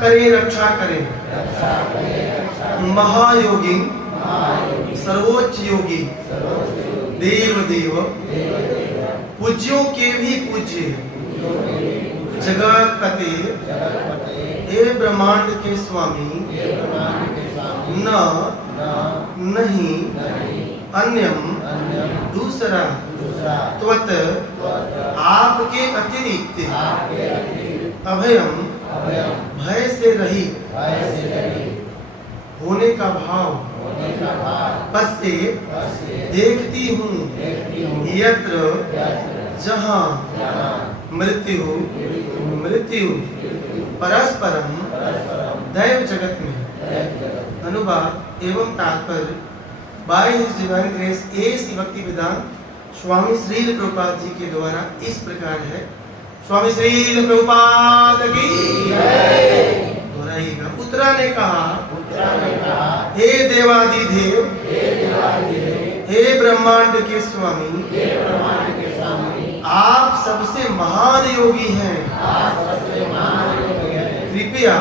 करे रक्षा करे महायोगी सर्वोच्च योगी देव देव पूज्यों के भी पूज्य जगत पते हे ब्रह्मांड के स्वामी न नहीं अन्यम दूसरा त्वत आपके अतिरिक्त अभयम भय से रहित होने का भाव पश्चे देखती हूँ यत्र जहाँ मृत्यु परस्परम दैव जगत में। अनुवाद एवं तात्पर्य बाय हिज डिवाइन ग्रेस ए सी भक्ति वेदांत स्वामी श्रील प्रभुपाद जी के द्वारा इस प्रकार है। स्वामी श्रील प्रभुपाद की दोहराइएगा। उत्तरा ने कहा हे देवादिदेव हे ब्रह्मांड के स्वामी आप सबसे महान योगी हैं। कृपया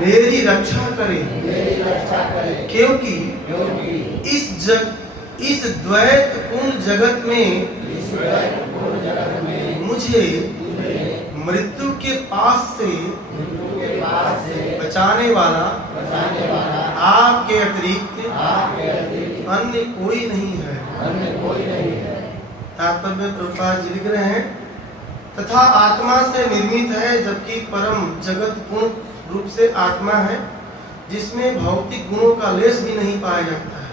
मेरी रक्षा करें क्योंकि इस द्वैत पूर्ण जगत में मुझे मृत्यु के पास से बचाने वाला आपके अतिरिक्त अन्य कोई नहीं है। तात्पर्य में प्रभुपाद जी लिख रहे हैं तथा आत्मा से निर्मित है जबकि परम जगत पूर्ण रूप से आत्मा है जिसमें भौतिक गुणों का लेश भी नहीं पाया जाता है।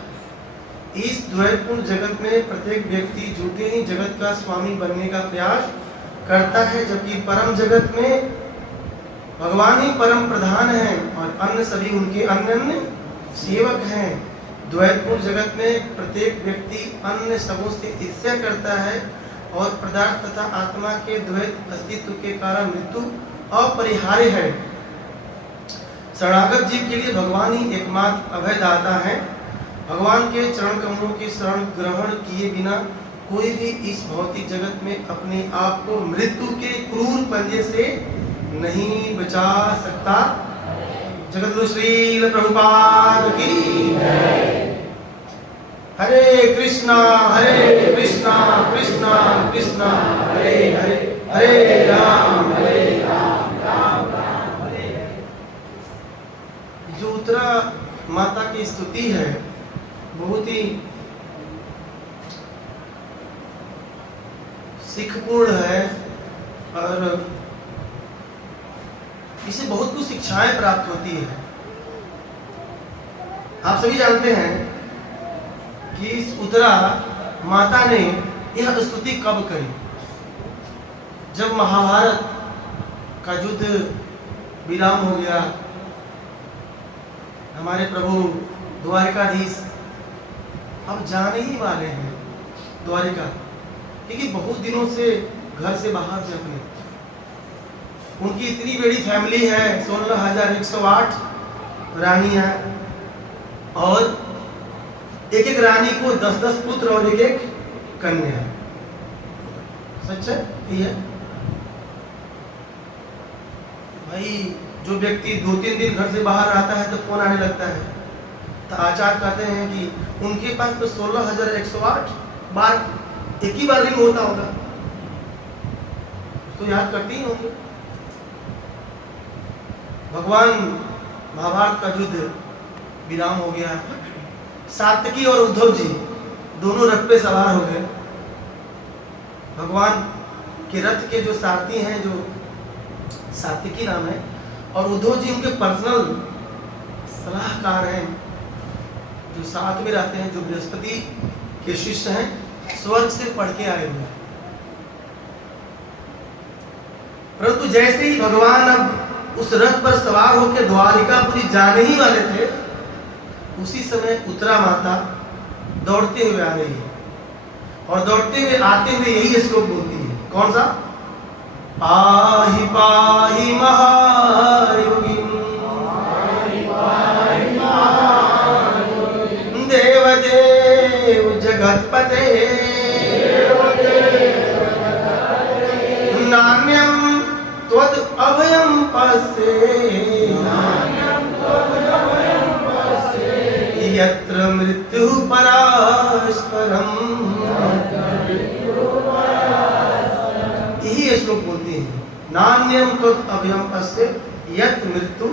इस द्वैतपूर्ण जगत में प्रत्येक व्यक्ति झूठे ही जगत का स्वामी बनने का प्रयास करता है जबकि परम जगत में भगवान ही परम प्रधान है और अन्य सभी उनके अन्य सेवक हैं। द्वैतपूर्ण जगत में प्रत्येक व्यक्ति अन्य सबों से ईर्ष्या करता है और पदार्थ तथा आत्मा के द्वैत अस्तित्व के कारण मृत्यु अपरिहार्य है। शरणागत जीव के लिए भगवान ही एकमात्र अभयदाता है। भगवान के चरण कमलों की शरण ग्रहण किए बिना कोई भी इस भौतिक जगत में अपने आप को मृत्यु के क्रूर पंजे से नहीं बचा सकता। जगतगुरु श्रील प्रभुपाद की हरे कृष्णा कृष्णा कृष्णा हरे हरे हरे राम राम राम हरे हरे। जो उत्तरा माता की स्तुति है बहुत ही सिखपूर्ण है और इससे बहुत कुछ शिक्षाएं प्राप्त होती है। आप सभी जानते हैं कि इस उत्तरा माता ने यह स्तुति कब करी? जब महाभारत का युद्ध विराम हो गया, हमारे प्रभु द्वारिकाधीश अब जाने ही वाले हैं द्वारिका, क्योंकि बहुत दिनों से घर से बाहर थे अपने। उनकी इतनी बड़ी फैमिली है, 16,108 रानियां और एक एक रानी को 10-10 पुत्र और एक एक कन्या। सच है भाई। जो व्यक्ति 2-3 दिन घर से बाहर आता है तो फोन आने लगता है। तो आचार्य कहते हैं कि उनके पास तो 16,108 बार एक ही बार रिंग होता होगा, तो याद करते ही होंगे। भगवान महाभारत का युद्ध विराम हो गया। सात्यकी और उद्धव जी दोनों रथ पे सवार हो गए। भगवान के रथ के जो सारथी हैं, जो सात्यकी नाम है, और उद्धव जी उनके पर्सनल सलाहकार हैं, जो साथ में रहते हैं, जो बृहस्पति के शिष्य हैं, स्वर्ग से पढ़ के आए हुए। परंतु जैसे ही भगवान अब उस रथ पर सवार होकर द्वारिकापुरी जाने ही वाले थे, उसी समय उत्तरा माता दौड़ते हुए आ रही है और दौड़ते हुए आते हुए यही श्लोक बोलती है। कौन सा? पाहि पाहि महायोगी देव देव जगतपते नान्यम त्वद अभयम पश्ये नान्यम तत् अभयम अस्य यत् मृत्यु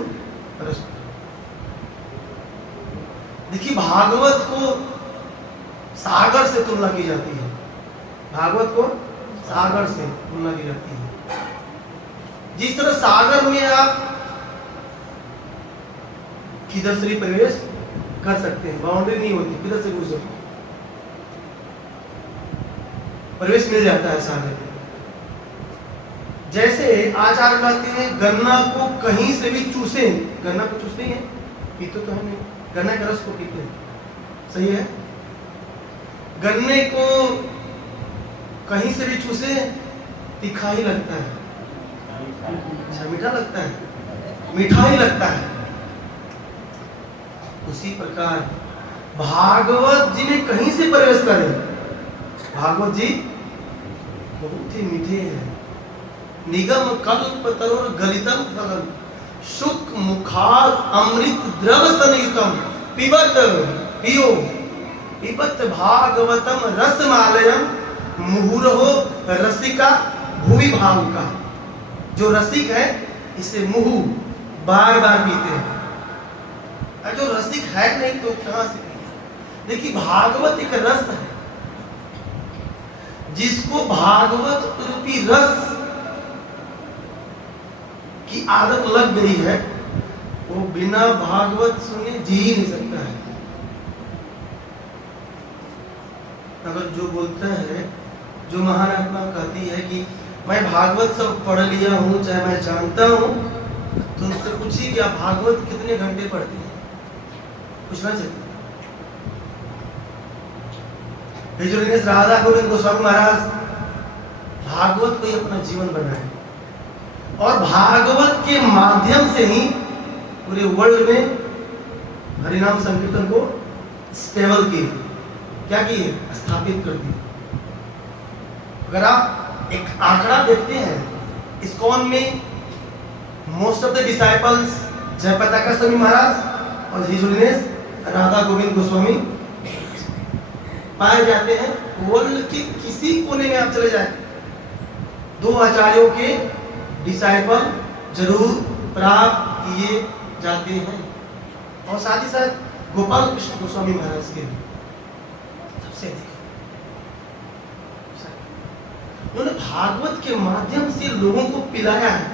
रस्तु। देखिए भागवत को सागर से तुलना की जाती है, भागवत को सागर से तुलना की जाती है। जिस तरह सागर में आप किधर से भी प्रवेश कर सकते हैं, बाउंड्री नहीं होती, किधर से घुस सकते, प्रवेश मिल जाता है सागर में। जैसे आचार्य कहते हैं गन्ना को कहीं से भी चूसे, गन्ना को चूसते हैं, पीते तो है नहीं, गन्ना के रस को पीते हैं, सही है। गन्ने को कहीं से भी चूसे तीखा ही लगता है, अच्छा मीठा लगता है, मीठा ही लगता है। उसी प्रकार भागवत जी में कहीं से प्रवेश करें, भागवत जी बहुत ही मीठे हैं। निगम कल्प तरुर गलितम फलम शुक मुखार अमृत द्रव सनितम पिबत पियो पिबत भागवतम रसमालयम मुहुरहो रसिका भुवि भावुका। जो रसिक है इसे मुहु बार बार पीते हैं, और जो रसिक है नहीं तो कहां से पिए। देखिए भागवत एक रस है, जिसको भागवत रूपी रस की आदत लग गई है वो बिना भागवत सुने जी ही नहीं सकता है। अगर जो बोलता है, जो महात्मा कहती है कि मैं भागवत सब पढ़ लिया हूं, चाहे मैं जानता हूं, तो उनसे पूछिए कि आप भागवत कितने घंटे पढ़ते हैं, पूछना चाहिए। हिजोलिनेस राधा गोविंद गोस्वामी महाराज भागवत को ही अपना जीवन बनाए और भागवत के माध्यम से ही पूरे वर्ल्ड में हरिनाम संकीर्तन को स्टेबल किए, क्या किए, स्थापित कर दिए। अगर आप एक आंकड़ा देखते हैं, इस्कॉन में most of the disciples Jayaprakash Swami Maharaj और हिज होलिनेस राधा गोविंद गोस्वामी पाए जाते हैं। वर्ल्ड के किसी कोने में आप चले जाए, दो आचार्यों के डिसाइपल जरूर प्राप्त किए जाते हैं, और साथ ही साथ गोपाल कृष्ण गोस्वामी महाराज के सबसे अधिक। उन्होंने भागवत के माध्यम से लोगों को पिलाया है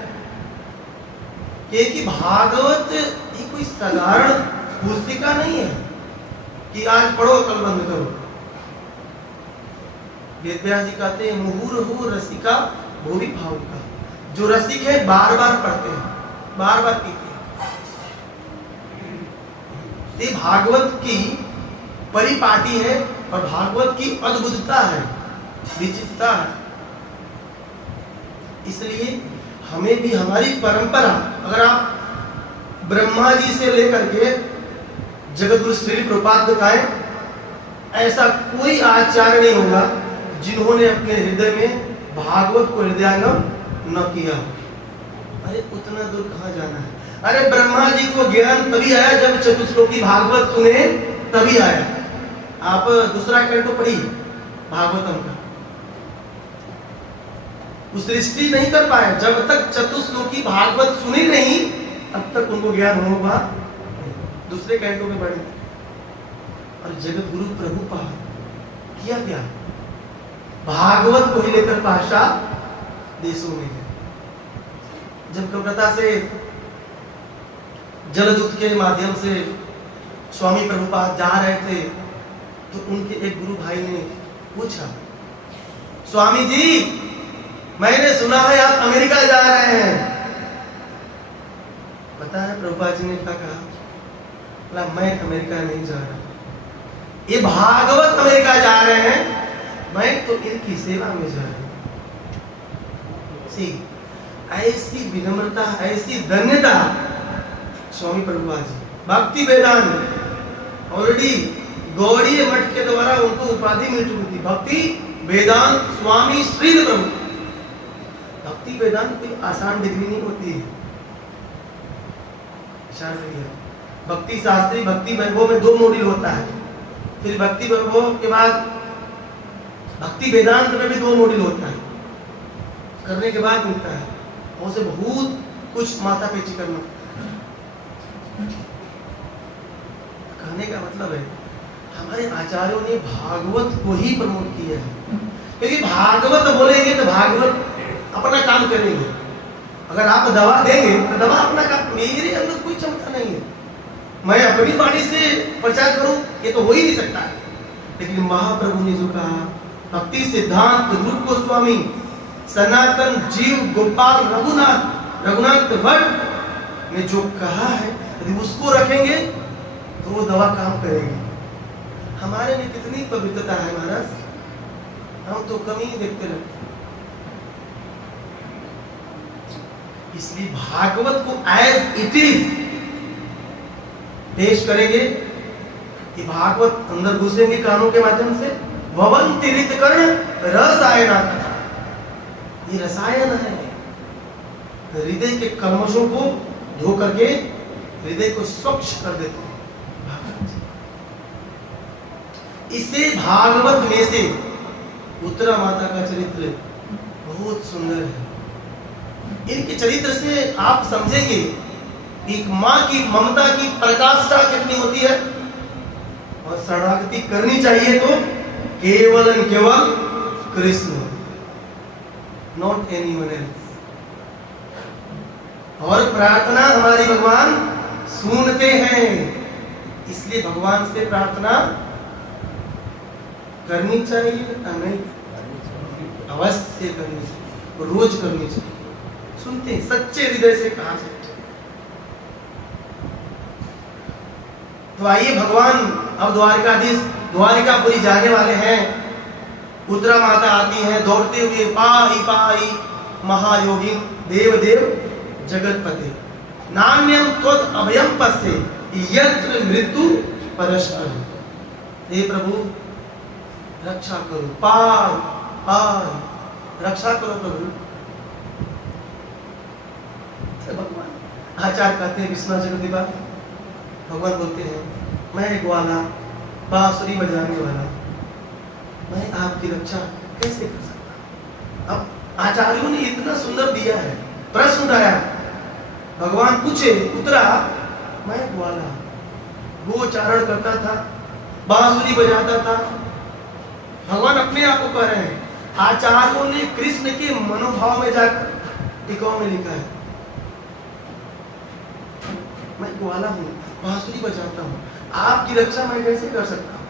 कि भागवत ये कोई साधारण पुस्तिका नहीं है कि आज पढ़ो कल बंद करो। वेदव्यास जी कहते हैं मुहुर्हु रसिका भुवि भावुका। जो रसिक है बार बार पढ़ते हैं, बार बार पीते हैं। ये भागवत की परिपाटी है और भागवत की अद्भुतता है, विचित्रता है। इसलिए हमें भी हमारी परंपरा, अगर आप ब्रह्मा जी से लेकर के जगतगुरु श्री प्रभुपाद दिखाए, ऐसा कोई आचार्य नहीं होगा जिन्होंने अपने हृदय में भागवत को हृदयंगम न किया। अरे उतना दूर कहाँ जाना है। अरे ब्रह्मा जी को ज्ञान तभी आया जब चतुश्लोकी भागवत सुने, तभी आया। आप दूसरा कैंटो पढ़ी भागवतम का, उस सृष्टि नहीं कर पाए जब तक चतुश्लोकी भागवत सुनी नहीं, अब तक उनको ज्ञान होगा। दूसरे कैंटो में पढ़े और जगत गुरु प्रभुपाद किया क्या, भागवत को ही लेकर पाश्चात्य देशों में है। जब कलकत्ता से जलदूत के माध्यम से स्वामी प्रभुपाद जा रहे थे, तो उनके एक गुरु भाई ने पूछा, स्वामी जी मैंने सुना है आप अमेरिका जा रहे हैं। पता है प्रभुपाद जी ने क्या कहा? मैं अमेरिका नहीं जा रहा, ये भागवत अमेरिका जा रहे हैं, मैं तो इनकी सेवा में जा रहा हूं। ऐसी विनम्रता, ऐसी धन्यता स्वामी प्रभुपाद जी। भक्ति वेदांत ऑलरेडी गौड़ीय मठ के द्वारा उनको उपाधि मिल चुकी थी, भक्ति वेदांत स्वामी श्री प्रभु। भक्ति वेदांत कोई आसान डिग्री नहीं होती है। भक्ति शास्त्री, भक्ति वैभव में 2 मॉड्यूल होता है, फिर भक्ति वैभव के बाद भक्ति वेदांत में भी 2 मॉड्यूल होता है, करने के बाद मिलता है। उसे बहुत कुछ माथापेची करना। कहने का मतलब है हमारे आचार्यों ने भागवत को ही प्रमोट किया है, क्योंकि भागवत बोलेंगे तो भागवत अपना काम करेंगे। अगर आप दवा देंगे तो दवा अपना काम, मेरे अंदर कोई क्षमता नहीं है, मैं अपनी वाणी से प्रचार करूं, ये तो हो ही नहीं सकता। लेकिन महाप्रभु ने जो कहा, भक्ति सिद्धांत रूप गोस्वामी सनातन जीव गोपाल रघुनाथ भट्ट ने जो कहा है, यदि उसको रखेंगे तो वो दवा काम करेगी। हमारे में कितनी पवित्रता है महाराज, हम तो कमी ही देखते रहते हैं। इसलिए भागवत को एज इट इज पेश करेंगे कि भागवत अंदर घुसेंगे कानों के माध्यम से। भवन तीर्थ कर्ण रसायन, ये रसायन है, हृदय के कल्मशों को धो करके हृदय को स्वच्छ कर देते हैं। इसे भागवत में से उत्तरा माता का चरित्र बहुत सुंदर है। इनके चरित्र से आप समझेंगे एक माँ की ममता की पराकाष्ठा कितनी होती है, और शरणागति करनी चाहिए तो केवल कृष्ण, नॉट एनीवन एल्स। और प्रार्थना हमारी भगवान सुनते हैं, इसलिए भगवान से प्रार्थना करनी चाहिए या नहीं? अवश्य करनी चाहिए, रोज करनी चाहिए। सुनते हैं, सच्चे हृदय से कहा जाए तो आइए भगवान अब द्वारिकाधीश द्वारिकापुरी जाने वाले हैं। उत्तरा माता आती है दौड़ते हुए, पाहि पाहि महायोगी देवदेव जगतपते, नान्यम त्वत् अभयम पश्ये यत्र मृत्यु परस्पर। हे प्रभु रक्षा करो, पाहि पाहि रक्षा करो प्रभु। भगवान आचार्य कहते हैं विश्वनाथ जगदीपाल, भगवान बोलते हैं मैं एक ग्वाला बांसुरी बजाने वाला, मैं आपकी रक्षा कैसे कर सकता। अब आचार्यों ने इतना सुंदर दिया है, प्रश्न उठाया, भगवान पूछे उत्तरा मैं ग्वाला गोचारण करता था, बांसुरी बजाता था। भगवान अपने आप को कह रहे हैं, आचार्यों ने कृष्ण के मनोभाव में जाकर टीकाओं में लिखा है मैं ग्वाला हूं, बांसुरी बजाता हूं, आपकी रक्षा मैं कैसे कर सकता हूं।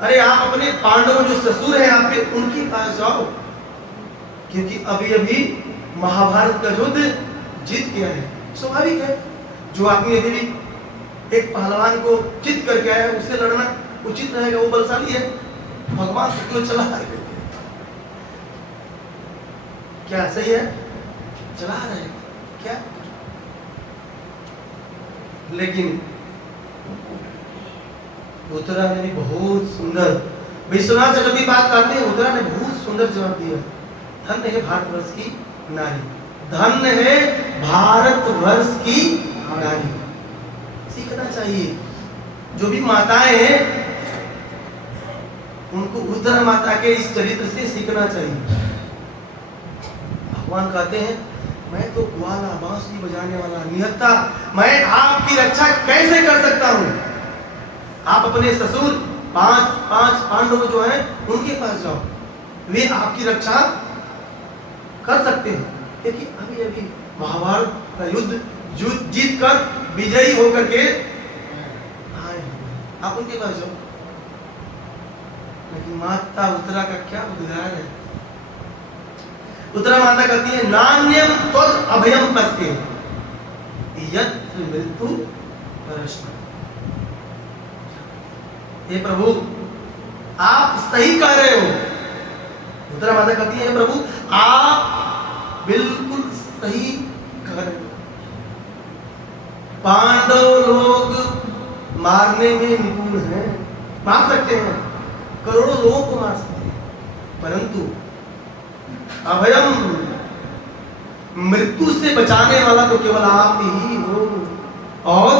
अरे आप अपने पांडव जो ससुर हैं आपके, उनके पास जाओ, क्योंकि अभी अभी महाभारत का युद्ध जीत गया है। स्वाभाविक है, जो आदमी अभी भी एक पहलवान को जीत करके आया है उससे लड़ना उचित रहेगा, वो बलशाली है। भगवान से क्यों चला रहे, क्या सही है? चला रहे क्या? लेकिन उत्तरा ने भी बहुत सुंदर, विश्वनाथ जगदीपाल कहते हैं उत्तरा ने बहुत सुंदर जवाब दिया। धन्य है भारतवर्ष की नारी, धन्य है भारतवर्ष की नारी। सीखना चाहिए, जो भी माताएं हैं उनको उत्तरा माता के इस चरित्र से सीखना चाहिए। भगवान कहते हैं मैं तो ग्वाला बांसुरी बजाने वाला निहत्था, मैं आपकी रक्षा कैसे कर सकता हूं। आप अपने ससुर पांच पांडव जो हैं उनके पास जाओ, वे आपकी रक्षा कर सकते हैं, क्योंकि अभी अभी महाभारत का युद्ध जीत कर विजयी होकर के आए, आप उनके पास जाओ। लेकिन माता उत्तरा का क्या उद्गार है। उत्तरा माता कहती है नान्यम त्वत् अभयम पश्ये यत्र मृत्यु परस्पर। हे प्रभु आप सही कह रहे हो। उत्तरा माता कहती है प्रभु आप बिल्कुल सही कह रहे हो। पांडव लोग मारने में निपुण हैं, मार सकते हैं, करोड़ों लोगों को मार सकते हैं, परंतु अभयम मृत्यु से बचाने वाला तो केवल आप ही हो। और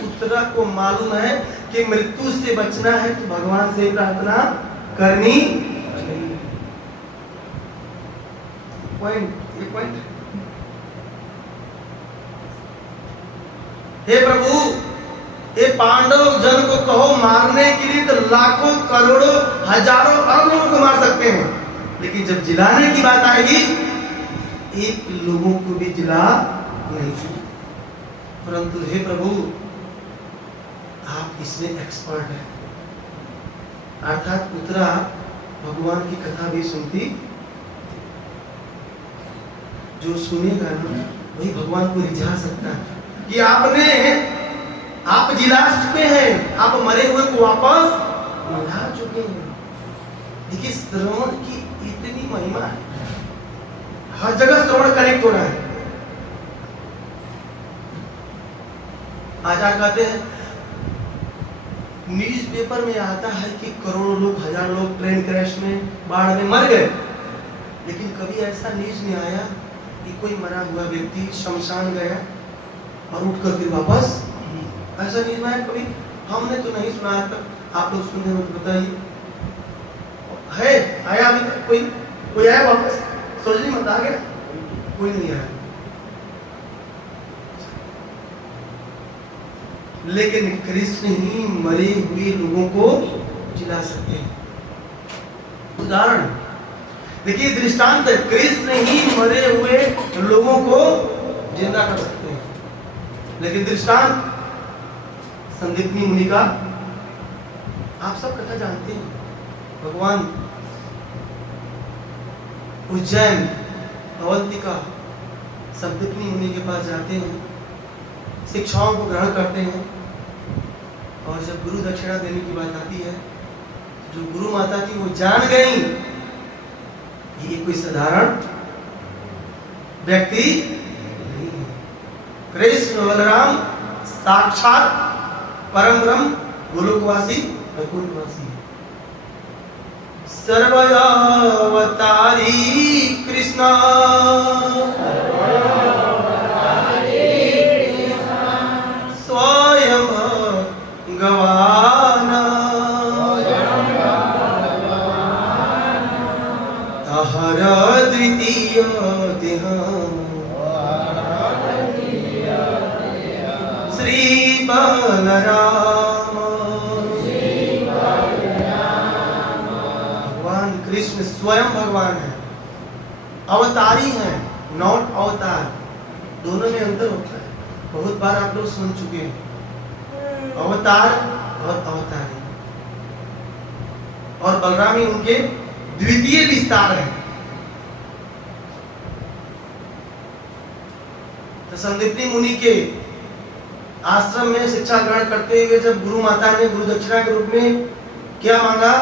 उत्तरा को मालूम है कि मृत्यु से बचना है तो भगवान से प्रार्थना करनी चाहिए। पॉइंट। हे प्रभु, ये पांडव जन को कहो मारने के लिए तो लाखों करोड़ों हजारों अरब लोगों को मार सकते हैं, लेकिन जब जिलाने की बात आएगी एक लोगों को भी जिला नहीं। परंतु हे प्रभु, आप इसमें एक्सपर्ट हैं। अर्थात उत्तरा भगवान की कथा भी सुनती, जो सुनेगा ना वही भगवान को रिझा सकता है कि आप जिला चुके हैं, आप मरे हुए को वापस ला चुके हैं। देखिए श्रवण की इतनी महिमा है, हर जगह श्रवण कनेक्ट हो रहा है। आचार्य कहते हैं न्यूज़पेपर में आता है कि करोड़ों लोग, हजार लोग ट्रेन क्रैश में, बाढ़ में मर गए, लेकिन कभी ऐसा न्यूज़ में आया कि कोई मरा हुआ व्यक्ति शमशान गया और उठकर फिर वापस। ऐसा न्यूज़ में आया कभी? हमने तो नहीं सुना आज तक। आप लोग सुनते हो तो बताइए, है आया अभी तक कोई आया वापस? सोचने मत, आ गया कोई नहीं आया। लेकिन कृष्ण ही मरे हुए लोगों को जिला सकते हैं। उदाहरण देखिए, दृष्टांत, कृष्ण ही मरे हुए लोगों को जिंदा कर सकते हैं। लेकिन दृष्टांत संदीपनी मुनि का आप सब कथा जानते हैं। भगवान उज्जैन अवंतिका संदीपनी मुनि के पास जाते हैं, शिक्षाओं को ग्रहण करते हैं, और जब गुरु दक्षिणा देने की बात आती है, जो गुरु माता थी वो जान गई ये कोई साधारण व्यक्ति नहीं है। कृष्ण बलराम साक्षात परम ब्रह्म गोलोकवासी वैकुंठवासी है। सर्वयावतारी कृष्ण स्वयं भगवान अहर द्वितीय देह श्री बलराम। भगवान कृष्ण स्वयं भगवान है, अवतारी है, नॉट अवतार। दोनों में अंतर होता है, बहुत बार आप लोग सुन चुके हैं, अवतार और अवतारी। और बलराम ही उनके द्वितीय विस्तार है। तो संदीपनी मुनि के आश्रम में शिक्षा ग्रहण करते हुए जब गुरु माता ने गुरु दक्षिणा के रूप में क्या मांगा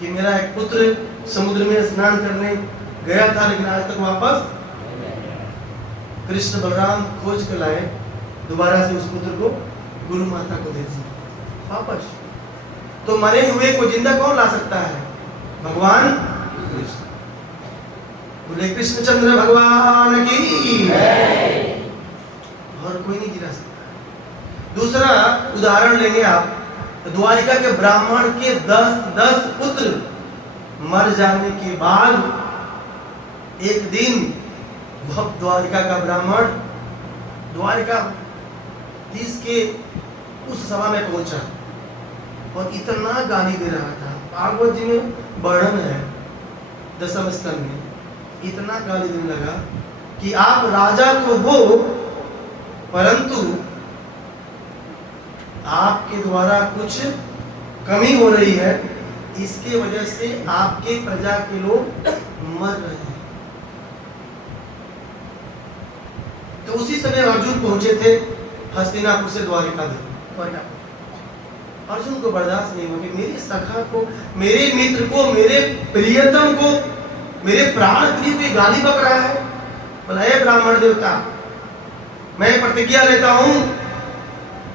कि मेरा एक पुत्र समुद्र में स्नान करने गया था लेकिन आज तक वापस, कृष्ण बलराम खोज कर लाए, दोबारा से उस पुत्र को गुरु माता को दे दिया वापस। तो मरे हुए को जिंदा कौन ला सकता है? भगवान कृष्ण। बोले कृष्णचंद्र भगवान की, और कोई नहीं जिला सकता। दूसरा उदाहरण लेंगे आप, द्वारिका के ब्राह्मण के 10 पुत्र मर जाने के बाद एक दिन द्वारिका का ब्राह्मण द्वारिका तीस के उस सभा में पहुंचा और इतना गाली दे रहा था। भागवत जी में वर्णन है, दशम स्कंद में, इतना गाली देने लगा कि आप राजा तो हो, परंतु आपके द्वारा कुछ कमी हो रही है, इसके वजह से आपके प्रजा के लोग मर रहे हैं। तो उसी समय अर्जुन पहुंचे थे हस्तिनापुर से द्वारिका। अर्जुन को बर्दाश्त नहीं हुआ कि मेरे सखा को, मेरे मित्र को, मेरे प्रियतम को, मेरे प्राण प्रिय को गाली बक रहा है। बोला, हे ब्राह्मण देवता, मैं प्रतिज्ञा लेता हूं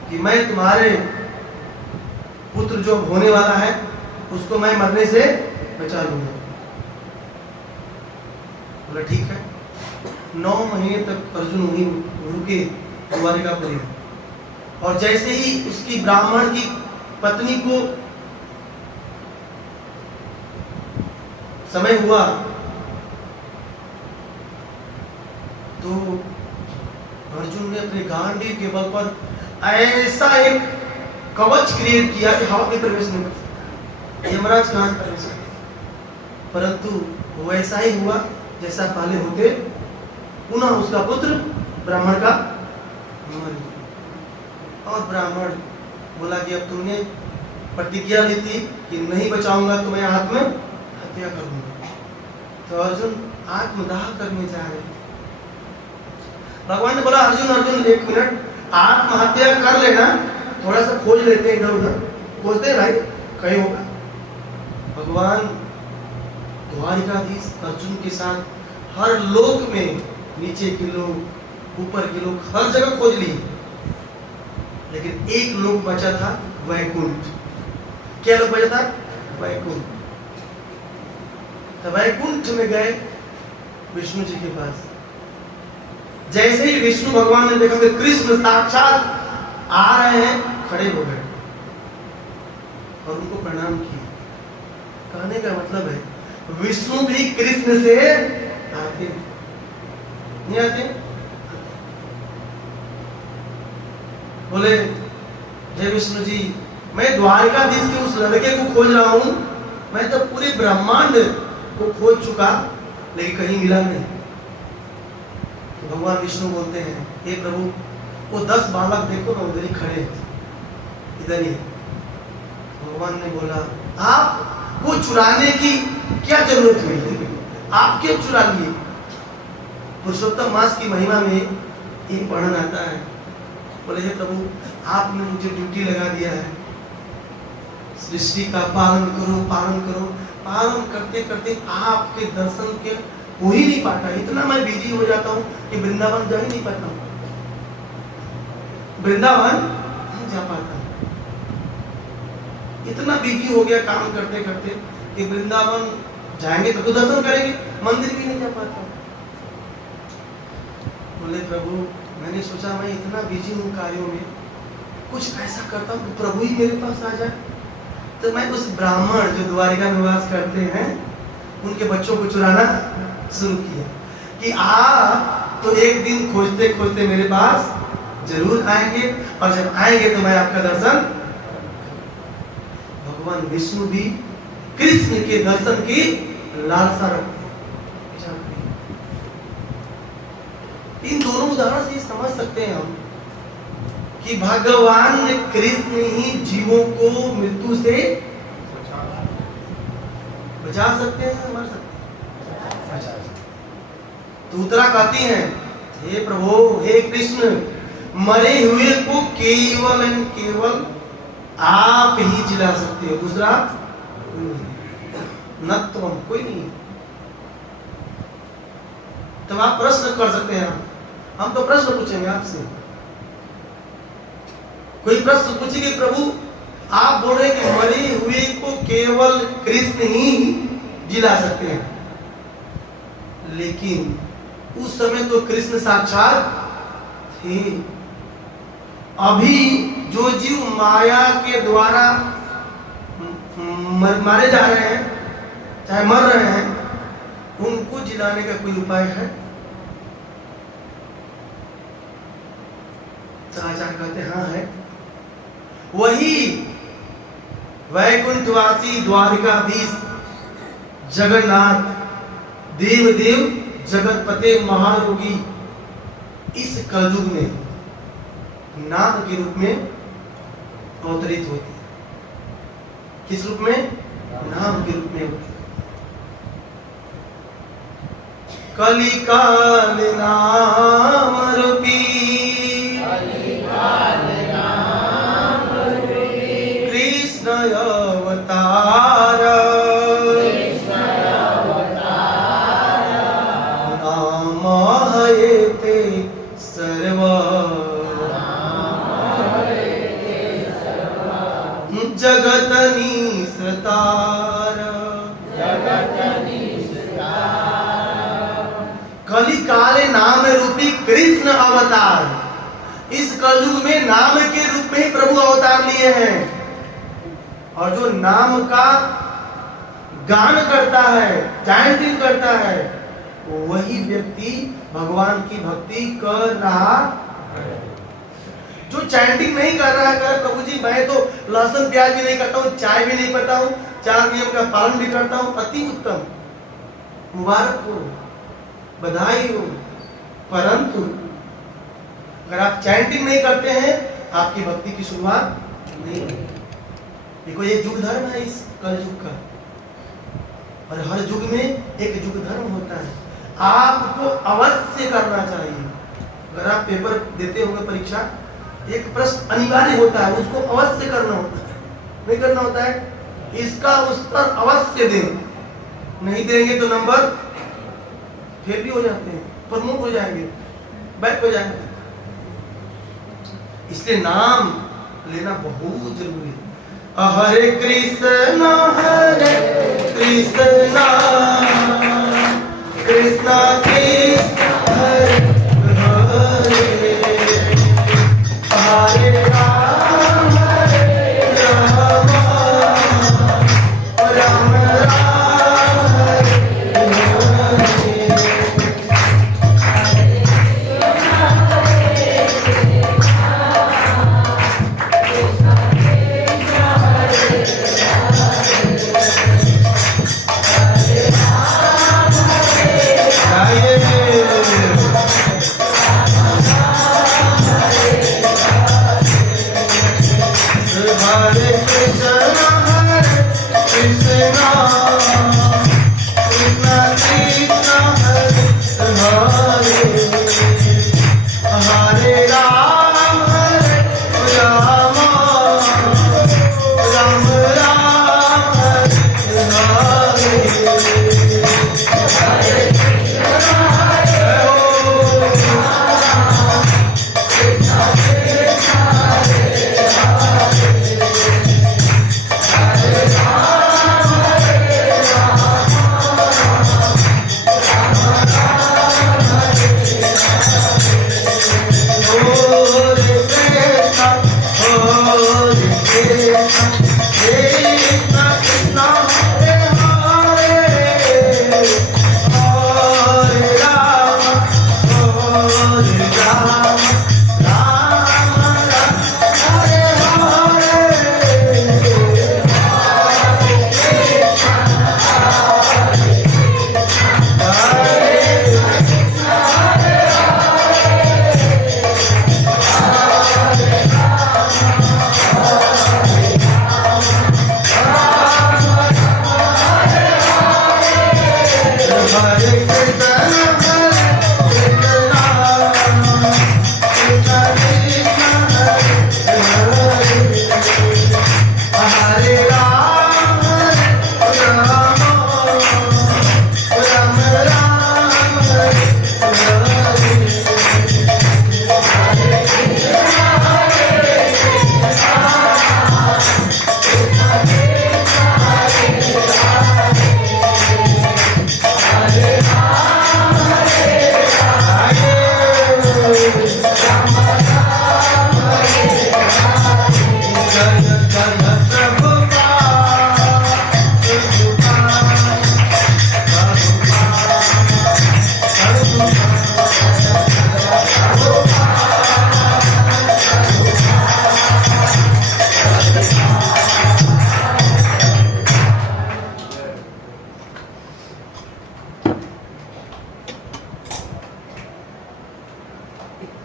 कि मैं तुम्हारे पुत्र जो होने वाला है उसको मैं मरने से बचा लूंगा। बोला ठीक है। 9 महीने तक अर्जुन वहीं रुके द्वारिकापुरी, और जैसे ही उसकी ब्राह्मण की पत्नी को समय हुआ तो अर्जुन ने अपने गांडीव के बल पर ऐसा एक कवच क्रिएट किया कि हवा में प्रवेश नहीं कर सकता, यमराज कहां से प्रवेश करे। परंतु वैसा ही हुआ जैसा पहले होते, पुनः उसका पुत्र ब्राह्मण का मर गया। और ब्राह्मण बोला कि अब तुमने प्रतिज्ञा ली थी कि नहीं बचाऊंगा तो मैं आत्महत्या करूंगा। तो अर्जुन आत्मदाह करने जा रहे थे। भगवान ने बोला अर्जुन अर्जुन एक मिनट, आत्महत्या कर लेना, थोड़ा सा खोज लेते हैं इधर उधर, खोजते हैं भाई कहीं होगा। भगवान द्वारिकाधीश अर्जुन के साथ हर लोक में, नीचे के लोग ऊपर के लोग, हर जगह खोज लिए, लेकिन एक लोक बचा था, वैकुंठ। क्या लोक बचा था? वैकुंठ। तो वैकुंठ में गए विष्णु जी के पास। जैसे ही विष्णु भगवान ने देखा कि कृष्ण साक्षात आ रहे हैं, खड़े हो गए और उनको प्रणाम किया। कहने का मतलब है विष्णु भी कृष्ण से आते नहीं आते? बोले जय विष्णु जी, मैं द्वारिकाधीश के उस लड़के को खोज रहा हूं, मैं तो पूरे ब्रह्मांड को खोज चुका, लेकिन कहीं मिला नहीं। तो भगवान विष्णु बोलते हैं हे प्रभु, वो 10 बालक देखो ना, उधर ही खड़े, इधर ही। भगवान ने बोला आप वो चुराने की क्या जरूरत हुई, आप क्यों चुरा लिए? पुरुषोत्तम मास की महिमा में एक वर्णन आता है, बोले हे प्रभु, आपने मुझे ड्यूटी लगा दिया है, सृष्टि का पालन करो पालन करो। पालन करते करते आपके दर्शन के हो ही नहीं पाता, इतना मैं बिजी हो जाता हूँ कि वृंदावन जा ही नहीं पाता हूँ, वृंदावन नहीं जा पाता, इतना बिजी हो गया काम करते करते कि वृंदावन जाएंगे तो दर्शन करेंगे, मंदिर भी नहीं जा पाता। बोले प्रभु, मैंने सोचा मैं इतना बिजी हूँ कार्यों में, कुछ ऐसा करता हूँ तो प्रभु ही मेरे पास आ जाए। तो मैं उस ब्राह्मण जो द्वारिका में वास करते हैं, उनके बच्चों को चुराना शुरू किया कि आप तो एक दिन खोजते खोजते मेरे पास जरूर आएंगे, और जब आएंगे तो मैं आपका दर्शन। भगवान विष्णु भी कृष्ण के दर्शन की लालसा रखते हैं। इन दोनों उदाहरण से समझ सकते हैं हम कि भगवान कृष्ण ही जीवों को मृत्यु से बचा सकते हैं, मर सकते हैं। तो उत्तरा कहती हैं हे प्रभु, हे कृष्ण, मरे हुए को केवल एंड केवल आप ही जिला सकते हो, दूसरा न तो हम कोई नहीं। तब आप प्रश्न कर सकते हैं, हम तो प्रश्न पूछेंगे आपसे। कोई प्रश्न पूछेंगे प्रभु, आप बोल रहे हैं कि मरे हुए को केवल कृष्ण ही जिला सकते हैं, लेकिन उस समय तो कृष्ण साक्षात थे। अभी जो जीव माया के द्वारा मारे जा रहे हैं, चाहे मर रहे हैं, उनको जिलाने का कोई उपाय है? आचार्य कहते हाँ है। वही वैकुंठवासी द्वारिकाधीश जगन्नाथ देवदेव जगतपते महायोगी इस कलयुग में नाम के रूप में अवतरित होते हैं। किस रूप में? नाम के रूप में। कलिकाल नाम रूपी कृष्ण अवतार, नाम हयते सर्व जगत निस्तार। कलिकाले नाम रूपी कृष्ण अवतार। इस कलयुग में नाम के रूप में ही प्रभु अवतार लिए हैं, और जो नाम का गान करता है, चैंटिंग करता है, वही व्यक्ति भगवान की भक्ति कर रहा है। जो चैंटिंग नहीं कर रहा है, प्रभु जी मैं तो लहसुन प्याज भी नहीं करता हूँ, चाय भी नहीं पीता हूँ, 4 नियम का पालन भी करता हूँ, अति उत्तम, मुबारक हो, बधाई हो। परंतु अगर आप चैंटिंग नहीं करते हैं, आपकी भक्ति की शुरुआत नहीं होगी। देखो ये युग धर्म है इस कलयुग का, और हर युग में एक युग धर्म होता है, आपको अवश्य करना चाहिए। अगर आप पेपर देते होंगे परीक्षा, एक प्रश्न अनिवार्य होता है, उसको अवश्य करना होता है, नहीं करना होता है, इसका उत्तर अवश्य दें, नहीं देंगे तो नंबर फेल भी हो जाते हैं, प्रमोट हो जाएंगे, बैक हो जाएंगे। इसलिए नाम लेना बहुत जरूरी है। हरे कृष्णा कृष्णा कृष्णा हरे हरे, हरे राम राम राम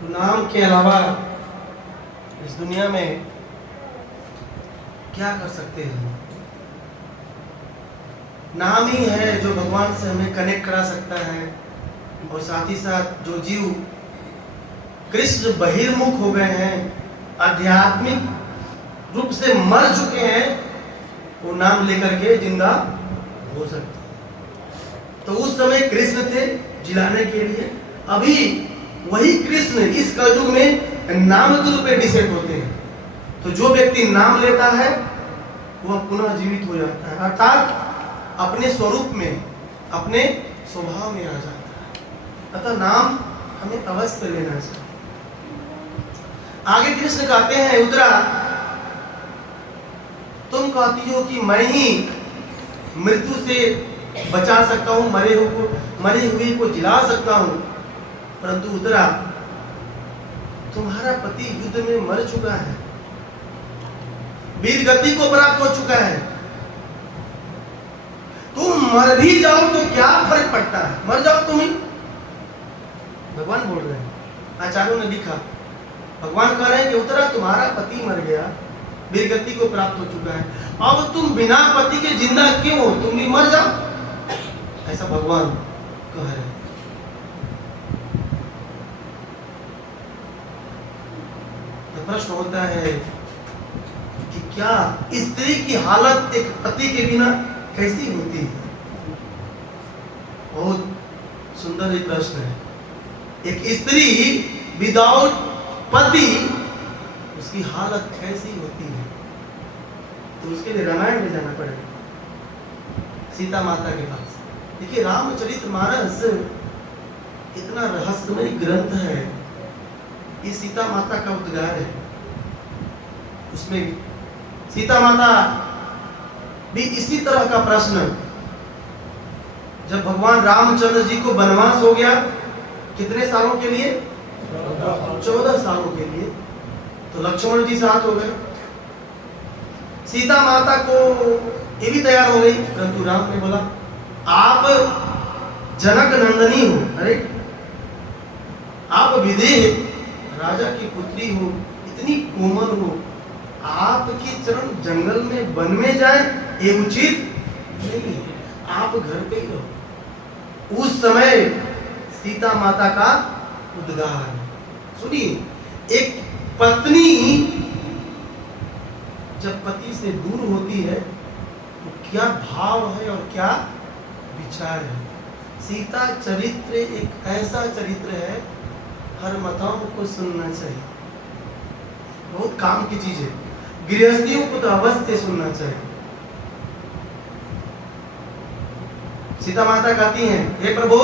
नाम के अलावा इस दुनिया में क्या कर सकते हैं? नाम ही है जो भगवान से हमें कनेक्ट करा सकता है, और साथ ही साथ जो जीव कृष्ण बहिर्मुख हो गए हैं, आध्यात्मिक रूप से मर चुके हैं, वो नाम लेकर के जिंदा हो सकते हैं। तो उस समय कृष्ण थे जिलाने के लिए, अभी वही कृष्ण इस कलयुग में नाम के रूप में डिसेंट होते हैं। तो जो व्यक्ति नाम लेता है वह पुनः जीवित हो जाता है, अर्थात अपने स्वरूप में, अपने स्वभाव में आ जाता है। अतः नाम हमें अवश्य लेना चाहिए। आगे कृष्ण कहते हैं, उतरा तुम कहती हो कि मैं ही मृत्यु से बचा सकता हूँ, मरे हुए को जिला सकता हूँ। परंतु उत्तरा, तुम्हारा पति युद्ध में मर चुका है, वीर गति को प्राप्त हो चुका है। तुम मर भी जाओ तो क्या फर्क पड़ता है, मर जाओ तुम ही। भगवान बोल रहे हैं, आचार्यों ने लिखा, भगवान कह रहे हैं कि उत्तरा, तुम्हारा पति मर गया, वीर गति को प्राप्त हो चुका है, अब तुम बिना पति के जिंदा क्यों हो, तुम भी मर जाओ। ऐसा भगवान कह रहे हैं। तो प्रश्न होता है कि क्या स्त्री की हालत एक पति के बिना कैसी होती है? बहुत सुंदर एक प्रश्न है। एक स्त्री विदाउट पति, उसकी हालत कैसी होती है? तो उसके लिए रामायण में जाना पड़ेगा, सीता माता के पास। देखिए, रामचरितमानस इतना रहस्यमय ग्रंथ है, ये सीता माता का उद्गार है। उसमें सीता माता भी इसी तरह का प्रश्न, जब भगवान रामचंद्र जी को वनवास हो गया, कितने सालों के लिए? 14 सालों के लिए। तो लक्ष्मण जी साथ हो गए, सीता माता को ये भी तैयार हो गई, परंतु राम ने बोला, आप जनक नंदनी हो, अरे आप विदेह राजा की पुत्री हो, इतनी कोमल हो, आपके चरण जंगल में वन में जाए ये उचित नहीं, आप घर पे ही रहो। उस समय सीता माता का उद्गार सुनिए। एक पत्नी जब पति से दूर होती है तो क्या भाव है और क्या विचार है। सीता चरित्र एक ऐसा चरित्र है, हर माताओं को सुनना चाहिए, बहुत काम की चीज है। गृहस्थियों को तो अवश्य सुनना चाहिए। सीता माता कहती हैं, हे प्रभु,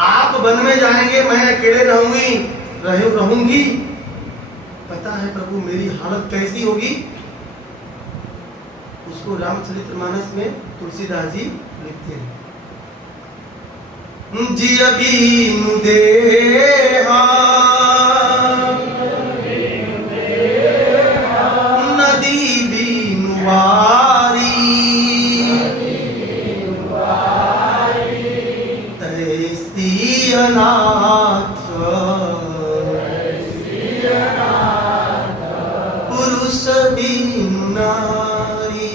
आप वन में जाएंगे, मैं अकेले रहूंगी, पता है प्रभु मेरी हालत कैसी होगी। उसको रामचरितमानस में तुलसीदास जी लिखते हैं, जिया बीनु देहा नदी बीनु वारी, तैसी अनाथ पुरुष बीनु नारी,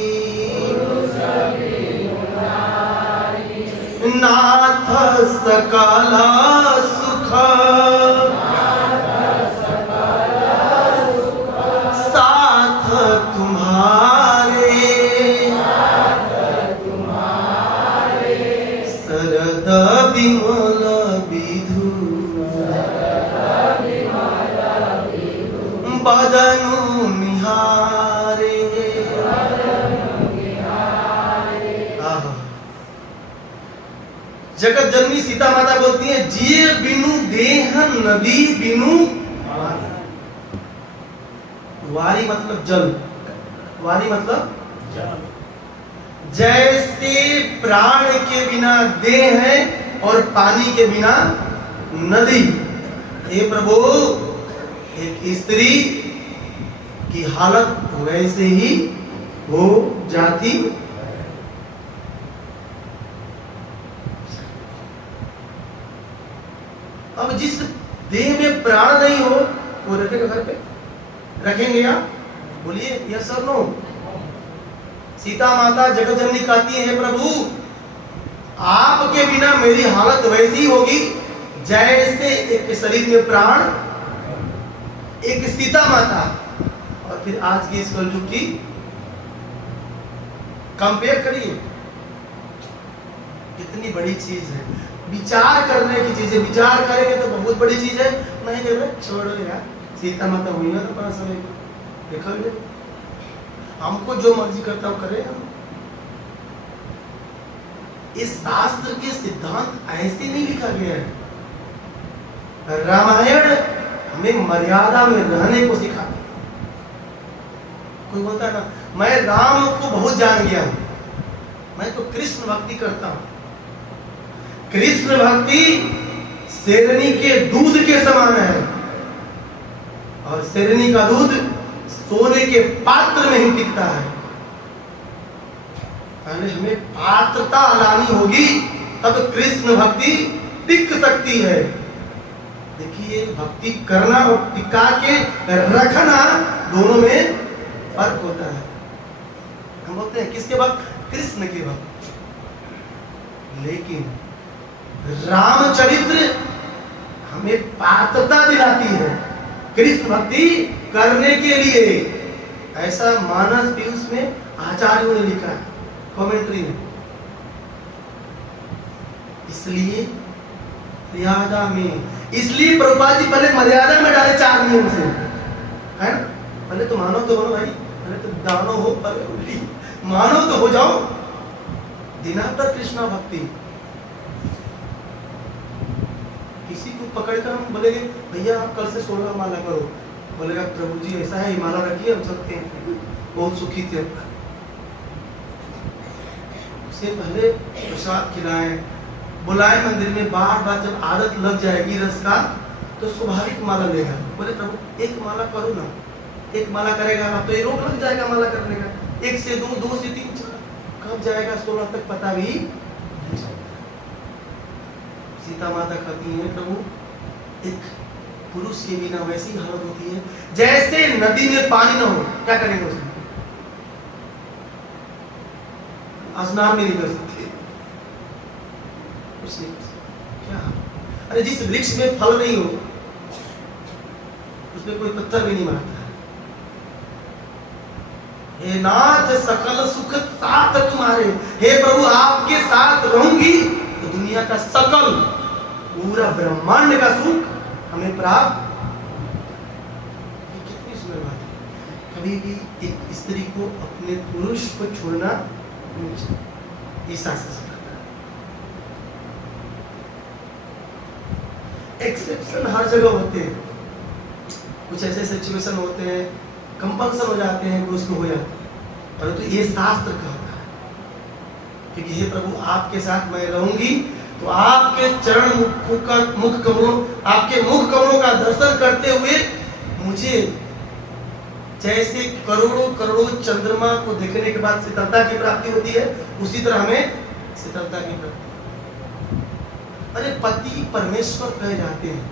नाथ सकल सुख साथ तुम्हारे, शरद विमल विधु बदनु निहारे। जगत जननी सीता माता बोलती है, जिए बिनु देह नदी बिनु वारी। वारी मतलब जल, वारी मतलब जल। जैसे प्राण के बिना देह है और पानी के बिना नदी, हे प्रभु एक स्त्री की हालत वैसे ही हो जाती। अब जिस देह में प्राण नहीं हो वो रखेगा घर पे, रखेंगे या? बोलिए यस और नो। सीता माता जगत जननी कहती है, हे प्रभु आपके बिना मेरी हालत वैसी होगी जैसे एक शरीर में प्राण, एक सीता माता। और फिर आज की इस कलयुग की कंपेयर करिए, कितनी बड़ी चीज है। विचार करने की चीज है, विचार करेंगे तो बहुत बड़ी चीज है। नहीं कर रहे छोड़ो यार, सीता माता हुई है तो बड़ा समय देखा, हमको जो मर्जी करता हो करे हम। इस शास्त्र के सिद्धांत ऐसे नहीं लिखा गया है। रामायण हमें मर्यादा में रहने को सिखाती है। कोई बोलता है ना, मैं राम को बहुत जान गया हूं, मैं तो कृष्ण भक्ति करता हूं। कृष्ण भक्ति शेरनी के दूध के समान है, और शेरनी का दूध सोने के पात्र में ही टिकता है। पहले हमें पात्रता लानी होगी, तब कृष्ण भक्ति टिक सकती है। देखिए, भक्ति करना और टिका के रखना दोनों में फर्क होता है। हम बोलते हैं किसके भक्त? कृष्ण के भक्त। लेकिन रामचरित्र हमें पात्रता दिलाती है कृष्ण भक्ति करने के लिए। ऐसा मानस पीयूष में आचार्यों ने लिखा है कमेंट्री में। इसलिए मर्यादा में, इसलिए प्रभुपाद जी पहले मर्यादा में डाले 4 नियम से, है ना? पहले तो मानो तो बनो भाई, पहले तो दानो हो, पहले मानो तो हो जाओ। दिनातर कृष्णा भक्ति। किसी को पकड़कर हम बोलेंगे भैया आप कल से 16 माला करो, बोलेगा प्रभु जी ऐसा है, माला रखिए हम चलते हैं, बहुत सुखी थे। उससे पहले प्रसाद खिलाएं, बुलाए मंदिर में, बार बार जब आदत लग जाएगी रस का तो स्वाभाविक माला लेगा। बोले प्रभु 1 माला करो ना, 1 माला करेगा तो ये रोक लग जाएगा माला करने का। 1 से 2, 2 से 3, कब जाएगा 16 तक पता भी नहीं चलता। सीता माता कहती है प्रभु एक पुरुष के बिना वैसी हालत होती है जैसे नदी में पानी ना हो, क्या करेंगे उसमें? स्नान में नहीं कर सकते, कुछ नहीं कर सकते। क्या? अरे जिस वृक्ष में फल नहीं हो उसमें कोई पत्थर भी नहीं मारता है। हे नाथ सकल सुख साथ तुम्हारे, हे प्रभु आपके साथ रहूंगी तो दुनिया का सकल पूरा ब्रह्मांड का सुख हमें प्राप्त। कितनी सुंदर बात है। कभी भी एक स्त्री को अपने पुरुष को छोड़ना नहीं चाहिए। ईसा से एक्सेप्शन हर जगह होते हैं, कुछ ऐसे सिचुएशन होते हैं कंपल्सन हो जाते हैं, कुछ हो जाते हैं, परंतु ये शास्त्र कहता है कि हे प्रभु आपके साथ मैं रहूंगी तो आपके चरण मुख कमलों, आपके मुख कमलों का दर्शन करते हुए मुझे जैसे करोड़ों करोड़ों चंद्रमा को देखने के बाद शीतलता की प्राप्ति होती है, उसी तरह हमें शीतलता की प्राप्ति। अरे पति परमेश्वर कहे जाते हैं।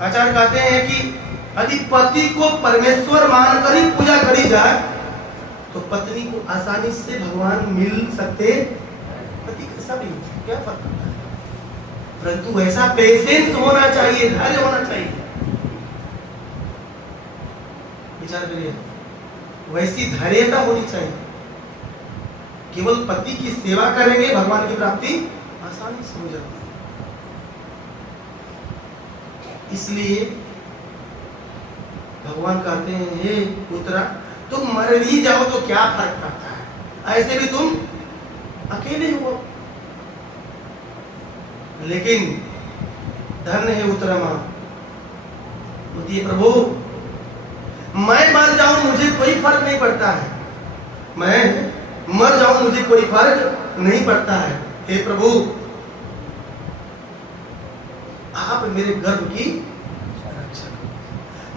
आचार्य कहते हैं कि यदि पति को परमेश्वर मानकर ही पूजा करी जाए तो पत्नी को आसानी से भगवान मिल सकते। पति कैसा भी क्या फर्क पड़ता है, परंतु ऐसा पेशेंस होना चाहिए, धैर्य होना चाहिए। विचार करिए, वैसी धैर्यता होनी चाहिए। केवल पति की सेवा करेंगे भगवान की प्राप्ति आसानी से हो जाती है। इसलिए भगवान कहते हैं हे पुत्रा तुम मर भी जाओ तो क्या फर्क पड़ता है, ऐसे भी तुम अकेले हो। लेकिन धन्य है उत्तरमा, बोलिए प्रभु मैं मर जाऊं मुझे कोई फर्क नहीं पड़ता है, मैं मर जाऊं मुझे कोई फर्क नहीं पड़ता है। हे प्रभु आप मेरे गर्भ की रक्षा करो,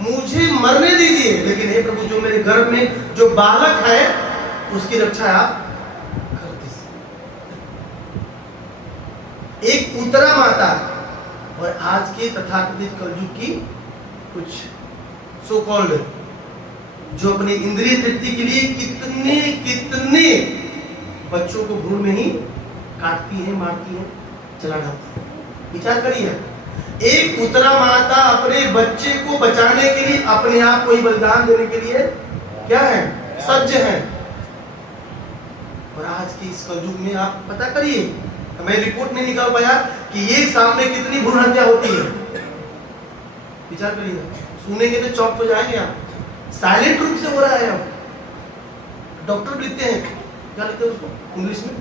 मुझे मरने दीजिए, लेकिन हे प्रभु जो मेरे गर्भ में जो बालक है उसकी रक्षा आप कर दीजिए। एक उत्तरा माता और आज के तथाकथित कलयुग की कुछ सो कॉल्ड जो अपने इंद्रिय तृप्ति के लिए कितने कितने बच्चों को भ्रूण में ही काटती हैं, मारती हैं, चला डालती हैं। विचार करिए, एक उत्तरा माता अपने बच्चे को बचाने के लिए अपने आप को ही बलिदान देने के लिए क्या है, सज्ज है। और आज की इस कलयुग में आप पता करिए, मैं रिपोर्ट नहीं निकाल पाया कि एक साल में कितनी भ्रूण हत्या होती है। विचार करिए, सुनेंगे तो चौंक तो जाएंगे आप। साइलेंट रूप से हो रहा है। अब डॉक्टर लिखते हैं, क्या लिखते हैं उसको इंग्लिश में,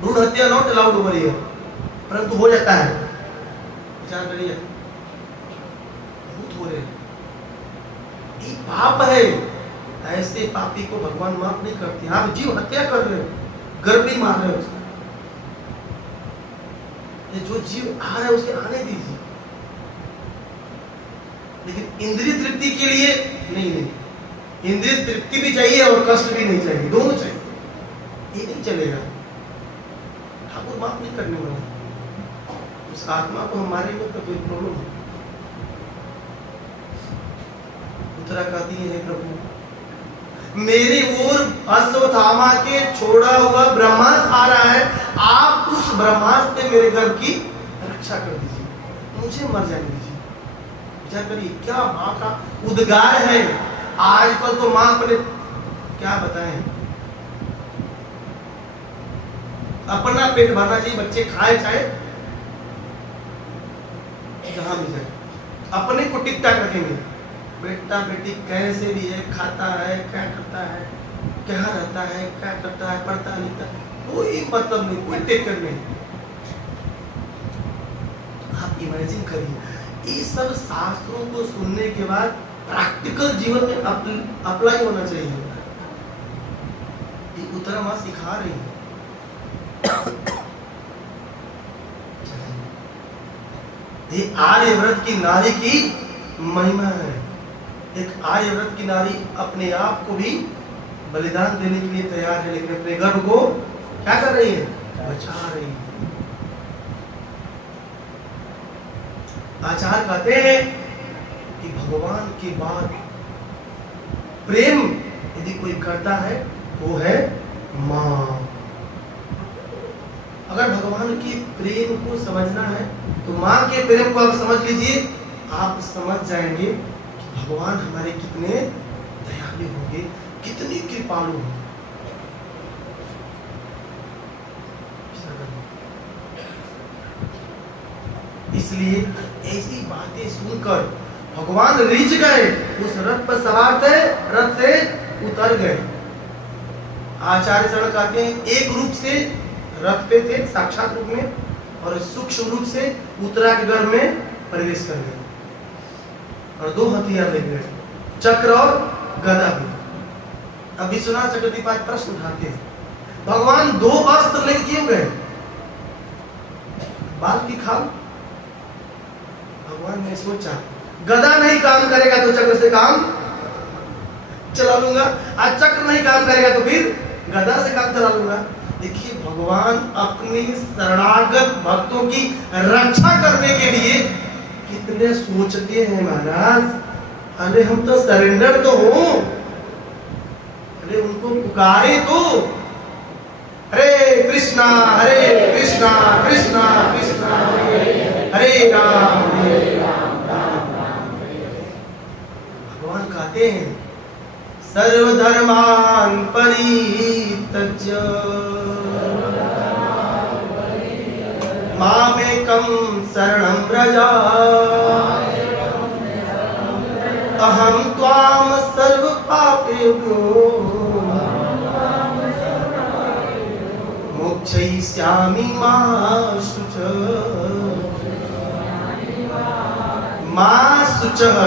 भ्रूण हत्या नॉट अलाउड हो रही है, परंतु हो जाता है। विचार करिए, बहुत हो रहे हैं। ये पाप है, ऐसे पापी को भगवान माफ नहीं करते। आप जीव हत्या कर रहे हो, गर्भ भी मार रहे हो उसको। जो जीव आ रहा है उसे आने दीजिए, लेकिन इंद्रिय तृप्ति के लिए नहीं। इंद्रिय तृप्ति भी चाहिए और कष्ट भी नहीं चाहिए, दोनों चाहिए। ये नहीं चलेगा। ठाकुर माफ नहीं करने वाला। उस आत्मा को हमारे में तो कोई प्रॉब्लम है। उत्तरा कहती है, प्रभु मेरी ओर अश्वत्थामा के छोड़ा हुआ ब्रह्मास्त्र आ रहा है, आप उस ब्रह्मास्त्र से मेरे घर की रक्षा कर दीजिए, मुझे मर जाने दीजिए। विचार करिए, क्या माँ का उद्गार है। आजकल तो माँ अपने क्या बताएं, अपना पेट भरना चाहिए, बच्चे खाए चाहे जहां भी जाए, अपने को टिक टाक रखेंगे। बेटा बेटी कैसे भी है, खाता है, क्या करता है, क्या रहता है, क्या करता है, पढ़ता लिखता, कोई मतलब नहीं, कोई टेकर नहीं। आप इमेजिन करिए, ये सब शास्त्रों को सुनने के बाद प्रैक्टिकल जीवन में अप्लाई होना चाहिए। ये उत्तरा माँ सिखा रही है। ये आर्यव्रत की नारी की महिमा है। एक आर्यव्रत की नारी अपने आप को भी बलिदान देने के लिए तैयार है, लेकिन अपने गर्भ को क्या कर रही है, बचा रही है। आचार्य कहते हैं कि भगवान के बाद प्रेम यदि कोई करता है वो है माँ। अगर भगवान के प्रेम को समझना है तो माँ के प्रेम को आप समझ लीजिए, आप समझ जाएंगे कि भगवान हमारे कितने दयालु होंगे, कितने कृपालु होंगे। इसलिए ऐसी बातें सुनकर भगवान रिझ गए, उस रथ पर सवार थे, रथ से उतर गए। आचार्य चरण कहते हैं, एक रूप से रथ पे थे साक्षात रूप में, और सूक्ष्म रूप से उत्तरा के गर्भ में प्रवेश कर गए, और दो हथियार ले गए, चक्र और गदा भी। अब विश्वनाथ चक्रवर्ती प्रश्न उठाते हैं, भगवान दो अस्त्र लेके क्यों गए? बाल की खाल। भगवान ने सोचा गदा नहीं काम करेगा तो चक्र से काम चला लूंगा, आज चक्र नहीं काम करेगा तो फिर गदा से काम चला लूंगा। देखिए, भगवान अपनी शरणागत भक्तों की रक्षा करने के लिए कितने सोचते हैं महाराज। अरे हम तो सरेंडर तो हो, अरे उनको पुकारे तो, हरे कृष्णा कृष्णा कृष्णा हरे राम भगवान कहते हैं, सर्वधर्मान परित्यज्य मामेकं शरणं व्रज अहं त्वां सर्व पापेभ्यो मोक्षयिष्यामि मा शुचः।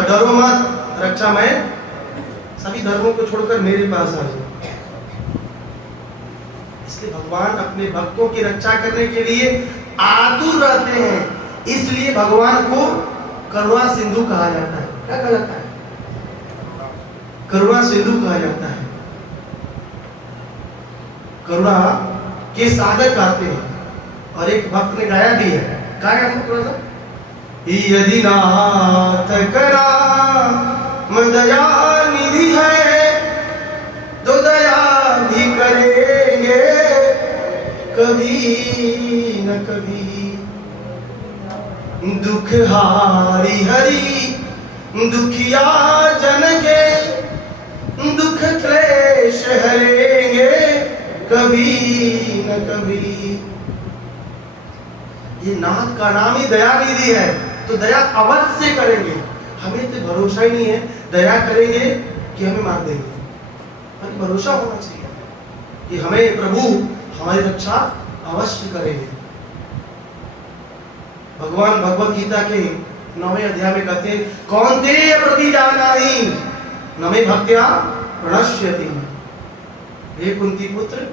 डरो मत, रक्षा मैं, सभी धर्मों को छोड़कर मेरे पास आ जाओ। इसलिए भगवान अपने भक्तों की रक्षा करने के लिए आतुर रहते हैं। इसलिए भगवान को करुणा सिंधु कहा जाता है। क्या कहा जाता है? करुणा सिंधु कहा जाता है। करुणा के साधक आते हैं, और एक भक्त ने गाया भी है। गाया हम थोड़ा सा, यदि नाथ करा दया निधि है तो दया भी करेंगे कभी न कभी। दुख हारी हरि दुखिया जन के दुख क्लेश हरेंगे कभी न कभी। ये नाथ का नाम ही दया निधि है, तो दया अवश्य करेंगे। हमें तो भरोसा ही नहीं है, दया करेंगे कि हमें मार देंगे। हमें भरोसा होना चाहिए कि हमें प्रभु हमारी रक्षा अवश्य करेंगे। भगवान भगवत गीता के 9वें अध्याय में कहते हैं, कौन्तेय प्रति जानाहि न मे भक्त्या प्रणश्यति। हे कुंती पुत्र,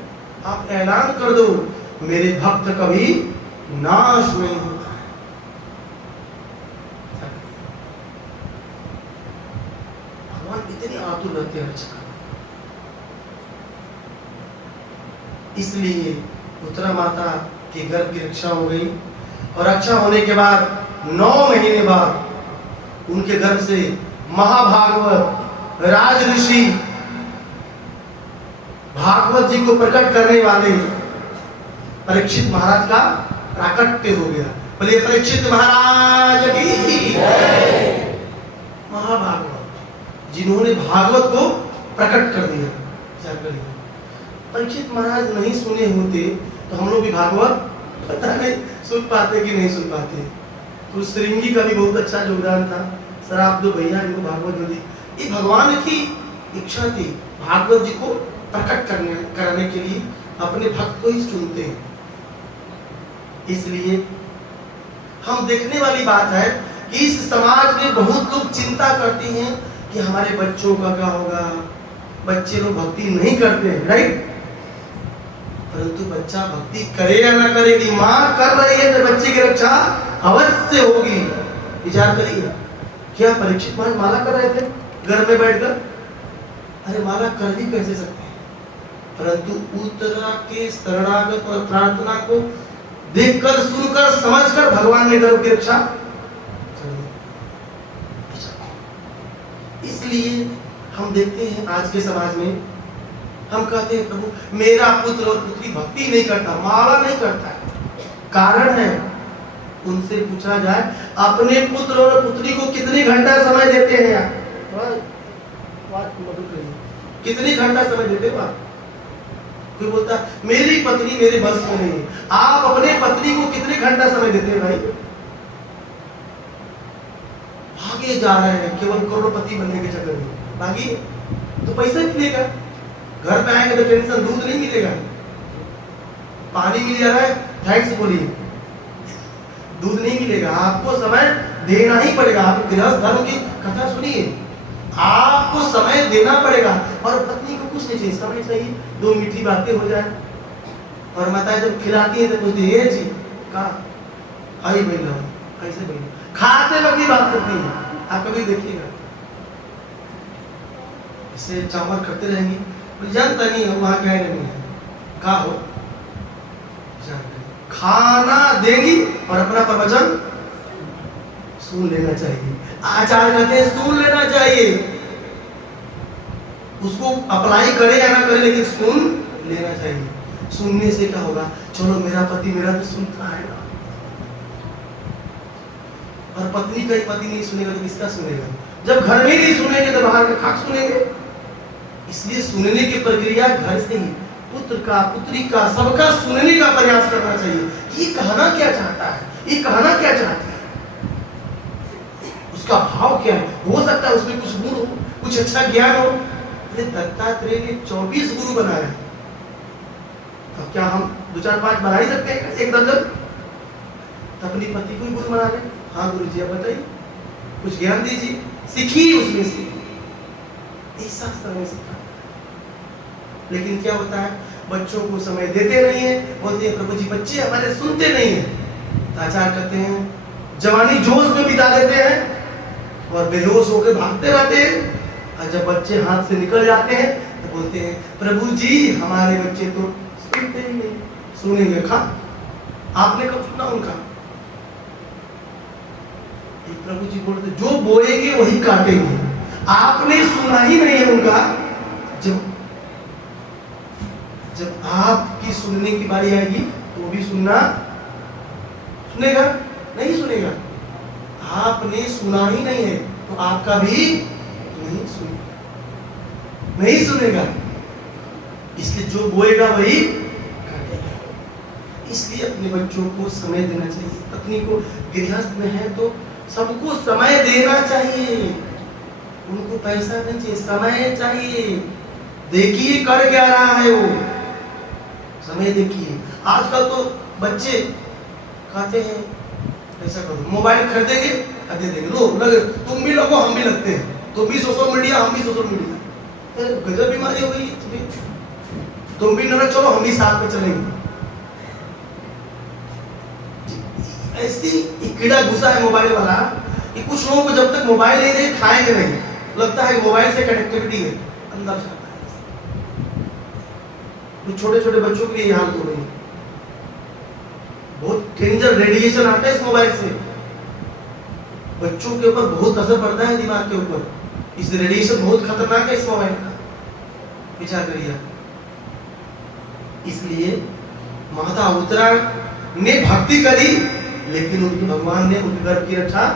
आप ऐलान कर दो, मेरे भक्त कभी नाश नहीं होता है। भगवान इतनी आतुर रहते हैं रक्षा। इसलिए उत्तरा माता के गर्भ की रक्षा हो गई, और रक्षा होने के बाद 9 महीने बाद उनके गर्भ से महाभागवत राज ऋषि भागवत जी को प्रकट करने वाले परीक्षित महाराज का प्राकट्य हो गया। बोलिए परीक्षित महाराज की जय। महाभागवत जिन्होंने भागवत को प्रकट कर दिया। परीक्षित महाराज नहीं सुने होते तो हम लोग भी भागवत पता नहीं सुन पाते कि नहीं सुन पाते। तो श्रृंगी का भी बहुत अच्छा योगदान था। सर आप दो भैया इनको भागवत जो दी, ये भगवान की इच्छा थी, भागवत जी को प्रकट कराने के लिए अपने भक्त को ही सुनते हैं। इसलिए हम देखने वाली बात है कि इस समाज में बहुत लोग चिंता करते हैं कि हमारे बच्चों का क्या होगा, बच्चे लोग भक्ति नहीं करते हैं, राइट। परंतु बच्चा भक्ति करे या ना करेगी, माँ कर रही है तो बच्चे की रक्षा अवश्य होगी। विचार करिए, क्या परीक्षित महाराज माला कर रहे थे घर में बैठकर? अरे माला कर ही कैसे सकते हैं, परंतु उत्तरा के शरणागत और प्रार्थना को देखकर सुनकर समझकर भगवान ने गर्भ की रक्षा। इसलिए हम देखते हैं आज के समाज में हम कहते हैं प्रभु मेरा पुत्र और पुत्री भक्ति नहीं करता, माला नहीं करता है। कारण है, उनसे पूछा जाए अपने पुत्र और पुत्री को कितनी घंटा समय देते हैं आप? कितनी घंटा समय देते हो आप? कोई बोलता मेरी पत्नी मेरे बस में नहीं है। आप अपने पत्नी को कितने घंटा समय देते हैं भाई? भागे जा रहे हैं केवल करोड़पति बनने के चक्कर में। भागी तो पैसा मिलेगा, घर पे आएंगे तो टेंशन, दूध नहीं मिलेगा, पानी मिल जा रहा है थैंक्स बोलिए, दूध नहीं मिलेगा। आपको समय देना ही पड़ेगा। आप गृहस्थ धर्म की कथा सुनिए, आपको समय देना पड़ेगा। और पत्नी को कुछ नहीं चाहिए, समय चाहिए, 2 मीठी बातें हो जाए। और माताएं जब खिलाती है तो पूछती है जी कहा आई बहन कैसे बहन, खाते वक्त ही बात करती है। आप कभी देखिएगा इसे चावल करते रहेंगी, जानता नहीं है वहां क्या नहीं है, कहा हो खाना देगी और अपना प्रवचन सुन लेना चाहिए। आचार्य कहते हैं सुन लेना चाहिए, उसको अप्लाई करे या ना करे लेकिन सुन लेना चाहिए। सुनने से क्या होगा, चलो मेरा पति मेरा तो सुनता है ना। और पत्नी का ही पति नहीं सुनेगा तो किसका सुनेगा? जब घर में नहीं सुनेंगे तो बाहर का खाक सुनेंगे। इसलिए सुनने की प्रक्रिया घर से ही, पुत्र का पुत्री का सबका सुनने का प्रयास करना चाहिए। ये कहना क्या चाहता है, ये कहना क्या चाहती है, उसका भाव क्या है। हो सकता है उसमें कुछ गुण हो, कुछ अच्छा ज्ञान हो। दत्तात्रेय ने 24 गुरु बनाया, अब क्या हम 2 4 5 बना ही सकते हैं? 1 दर्जन तो अपनी पति को गुरु बना ले। हाँ गुरु जी आप बताइए, कुछ ज्ञान दीजिए, सीखिए उसमें से। ऐसा समय सीखा, लेकिन क्या होता है बच्चों को समय देते नहीं है। बोलते हैं प्रभु जी बच्चे हमारे सुनते नहीं है। आचार्य कहते हैं जवानी जोश में बिता देते हैं और बेहोश होकर भागते रहते हैं। और जब बच्चे हाथ से निकल जाते हैं तो बोलते हैं प्रभु जी हमारे बच्चे तो सुनते ही नहीं। सुनेंगे खा, आपने कब सुना उनका? प्रभु जी बोलते जो बोएंगे वही काटेंगे। आपने सुना ही नहीं है उनका। जब आपकी सुनने की बारी आएगी तो भी सुनना सुनेगा नहीं सुनेगा। आपने सुना ही नहीं है तो आपका भी नहीं सुनेगा। इसलिए जो बोएगा वही काटेगा। इसलिए अपने बच्चों को समय देना चाहिए। पत्नी को गृहस्थ में है तो सबको समय देना चाहिए। उनको पैसा नहीं चाहिए, समय चाहिए। देखिए कर क्या रहा है वो, समय देखिए। आजकल तो बच्चे कहते हैं ऐसा करो, मोबाइल खरीदेंगे दे देंगे, लो लगे, तुम भी लगो हम भी लगते हैं, तुम भी सोशल मीडिया हम भी सोशल मीडिया। गजब बीमारी हो गई तुम्हें, तुम भी नरक चलो, हम भी साथ में चलेंगे। ऐसी कीड़ा घुसा है मोबाइल वाला कि कुछ लोगों को जब तक मोबाइल नहीं दे खाएंगे नहीं, लगता है मोबाइल से कनेक्टिविटी है, अंदर जाता है। कुछ छोटे छोटे बच्चों के लिए हाल तो नहीं, बहुत डेंजर रेडिएशन आता है इस मोबाइल से, बच्चों के ऊपर बहुत असर पड़ता है, दिमाग के ऊपर। इस रेडिएशन बहुत खतरनाक है इस मोबाइल का, विचार करिए। इसलिए माता उत्तरा ने भक्ति करी, लेकिन उनके भगवान ने उनके गर्भ की रक्षा